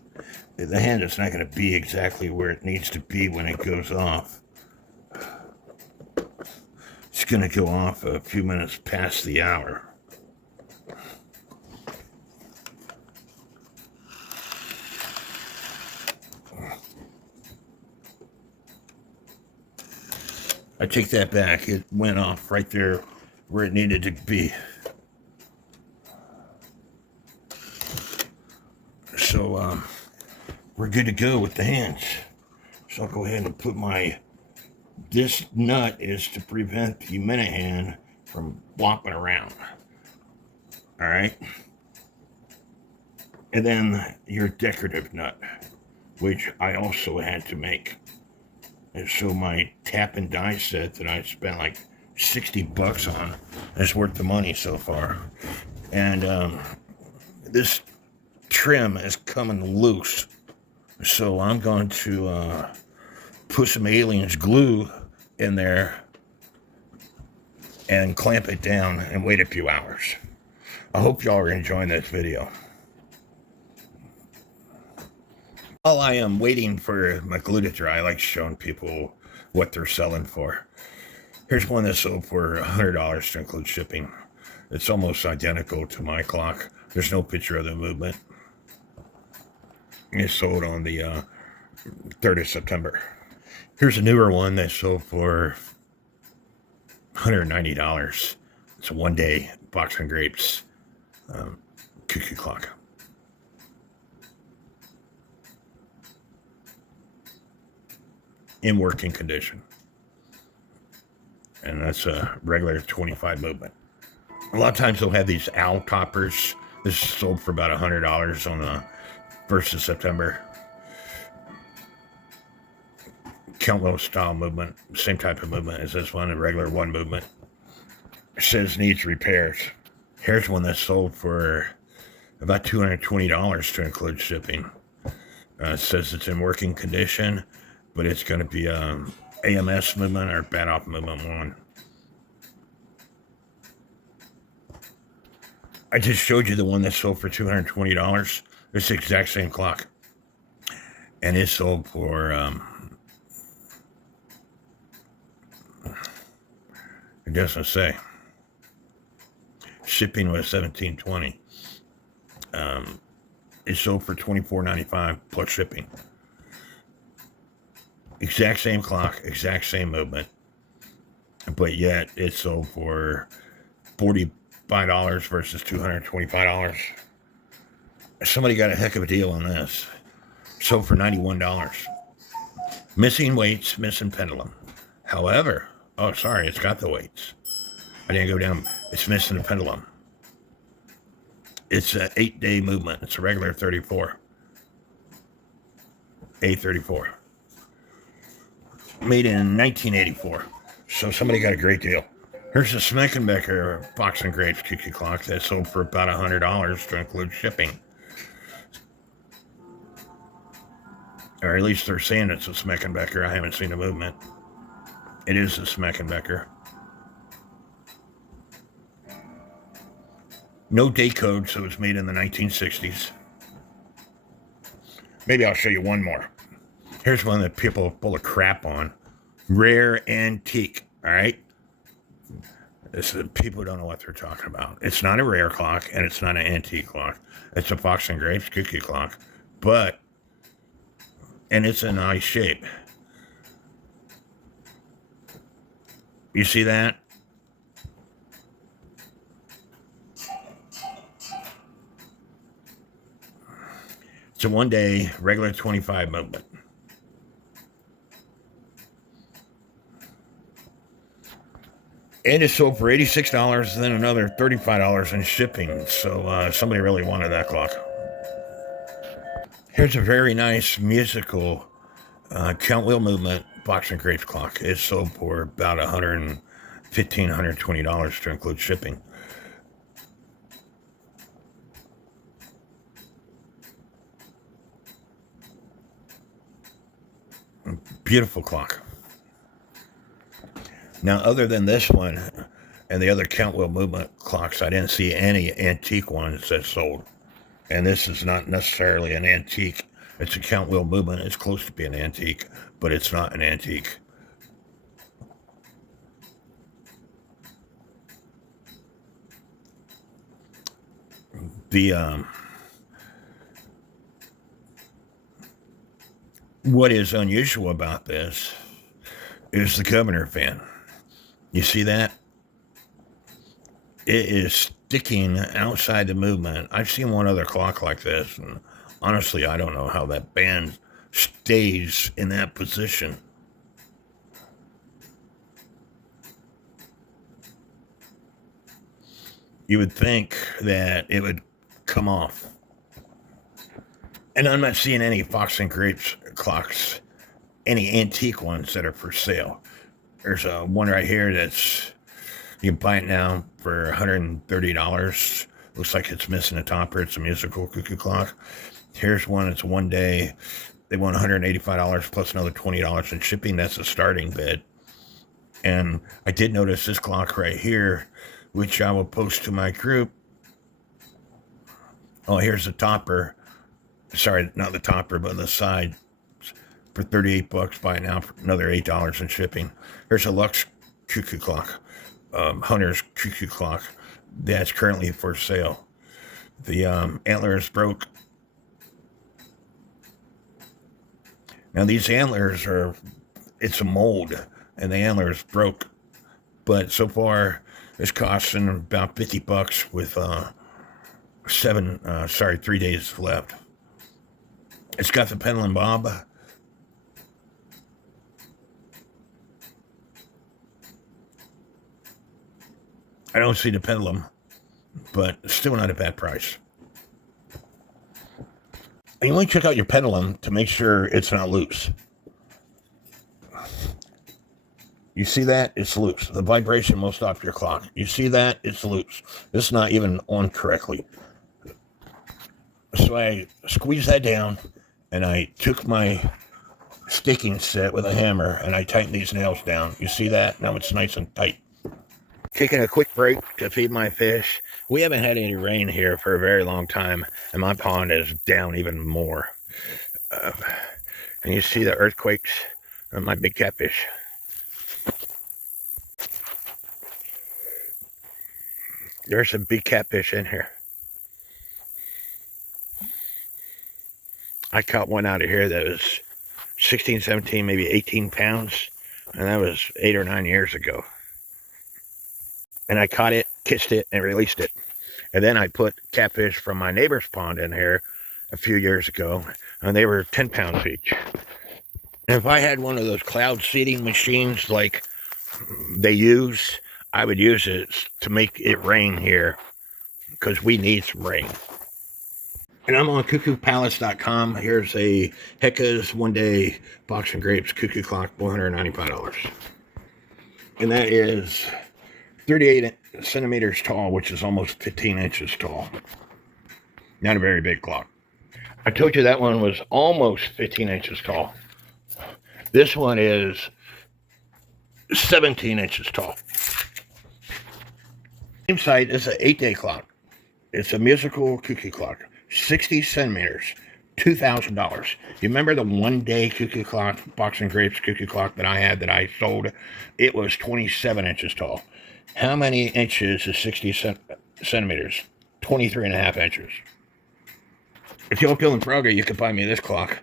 The hand is not going to be exactly where it needs to be when it goes off. It's going to go off a few minutes past the hour. I take that back. It went off right there where it needed to be. So we're good to go with the hands. So I'll go ahead and put this nut is to prevent the minute hand from flopping around. All right. And then your decorative nut, which I also had to make. And so my tap and die set that I spent like $60 on is worth the money so far. And this trim is coming loose. So I'm going to put some Aliens glue in there and clamp it down and wait a few hours. I hope y'all are enjoying this video. While I am waiting for my glue to dry, I like showing people what they're selling for. Here's one that sold for $100 to include shipping. It's almost identical to my clock. There's no picture of the movement. It sold on the 3rd of September. Here's a newer one that sold for $190. It's a one-day box and grapes cuckoo clock. In working condition. And that's a regular 25 movement. A lot of times they'll have these owl toppers. This is sold for about $100 on the 1st of September. Countwell style movement, same type of movement as this one, a regular one movement. It says needs repairs. Here's one that's sold for about $220 to include shipping. It says it's in working condition, but it's going to be AMS movement or bad off movement 1. I just showed you the one that sold for $220. It's the exact same clock. And it sold for, it doesn't say. Shipping was $17.20. It sold for $24.95 plus shipping. Exact same clock, exact same movement, but yet it sold for $45 versus $225. Somebody got a heck of a deal on this. Sold for $91. Missing weights, missing pendulum. However, oh, sorry, it's got the weights. I didn't go down. It's missing the pendulum. It's an 8-day movement. It's a regular 34. A34. Made in 1984. So somebody got a great deal. Here's a Smeckenbecker box and grapes cuckoo clock that sold for about $100 to include shipping. Or at least they're saying it's a Smeckenbecker. I haven't seen the movement. It is a Smeckenbecker. No date code, so it's made in the 1960s. Maybe I'll show you one more. Here's one that people are full of crap on. Rare antique, all right? People don't know what they're talking about. It's not a rare clock, and it's not an antique clock. It's a Fox and Grapes cuckoo clock. And it's in nice shape. You see that? It's a one-day regular 25 movement. And it sold for $86, and then another $35 in shipping. So somebody really wanted that clock. Here's a very nice musical count wheel movement box and grapes clock. It sold for about $115, $120 to include shipping. Beautiful clock. Now, other than this one and the other count wheel movement clocks, I didn't see any antique ones that sold. And this is not necessarily an antique. It's a count wheel movement. It's close to being antique, but it's not an antique. What is unusual about this is the governor fan. You see that? It is sticking outside the movement. I've seen one other clock like this, and honestly, I don't know how that band stays in that position. You would think that it would come off. And I'm not seeing any Fox and Grapes clocks, any antique ones that are for sale. There's a one right here that's, you can buy it now for $130. Looks like it's missing a topper. It's a musical cuckoo clock. Here's one. It's one day. They want $185 plus another $20 in shipping. That's a starting bid. And I did notice this clock right here, which I will post to my group. Oh, here's the topper. Sorry, not the topper, but the side for 38 bucks. Buy it now for another $8 in shipping. Here's a Lux cuckoo clock, Hunter's cuckoo clock that's currently for sale. The antlers broke. Now these antlers it's a mold, and the antlers broke. But so far, it's costing about 50 bucks with 3 days left. It's got the pendulum bob. I don't see the pendulum, but still not a bad price. And you want to check out your pendulum to make sure it's not loose. You see that? It's loose. The vibration will stop your clock. You see that? It's loose. It's not even on correctly. So I squeezed that down, and I took my sticking set with a hammer, and I tightened these nails down. You see that? Now it's nice and tight. Taking a quick break to feed my fish. We haven't had any rain here for a very long time, and my pond is down even more. And you see the earthquakes on my big catfish. There's a big catfish in here. I caught one out of here that was 16, 17, maybe 18 pounds, and that was 8 or 9 years ago. And I caught it, kissed it, and released it. And then I put catfish from my neighbor's pond in here a few years ago, and they were 10 pounds each. And if I had one of those cloud seeding machines like they use, I would use it to make it rain here, because we need some rain. And I'm on cuckoopalace.com. Here's a Hecka's one-day box and grapes cuckoo clock, $495. And that is 38 centimeters tall, which is almost 15 inches tall. Not a very big clock. I told you that one was almost 15 inches tall. This one is 17 inches tall. Same site is an 8-day clock. It's a musical cuckoo clock. 60 centimeters, $2,000. You remember the one-day cuckoo clock, box and grapes cuckoo clock that I had that I sold? It was 27 inches tall. How many inches is 60 centimeters? 23 and a half inches. If you're feeling froggy, you can buy me this clock.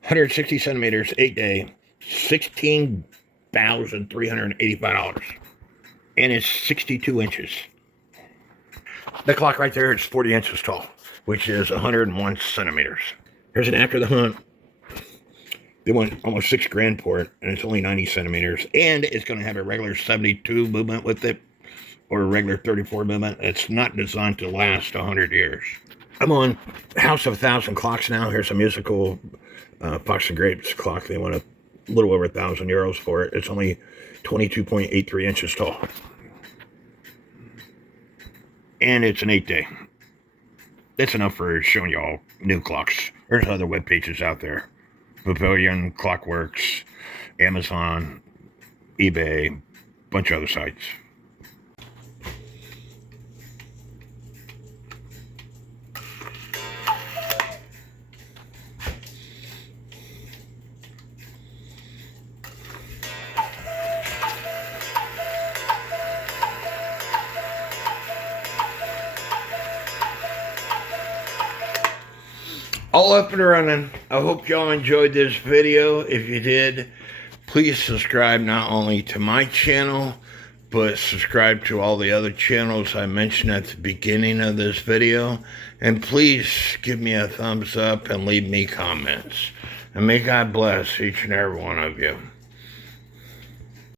160 centimeters, 8-day, $16,385. And it's 62 inches. The clock right there is 40 inches tall, which is 101 centimeters. Here's an after the hunt. They want almost $6,000 for it, and it's only 90 centimeters. And it's going to have a regular 72 movement with it, or a regular 34 movement. It's not designed to last 100 years. I'm on House of 1,000 Clocks now. Here's a musical Fox and Grapes clock. They want a little over €1,000 for it. It's only 22.83 inches tall. And it's an 8-day. That's enough for showing y'all new clocks. There's other web pages out there. Pavilion, Clockworks, Amazon, eBay, bunch of other sites. All up and running. I hope y'all enjoyed this video. If you did, please subscribe not only to my channel, but subscribe to all the other channels I mentioned at the beginning of this video. And please give me a thumbs up and leave me comments. And may God bless each and every one of you.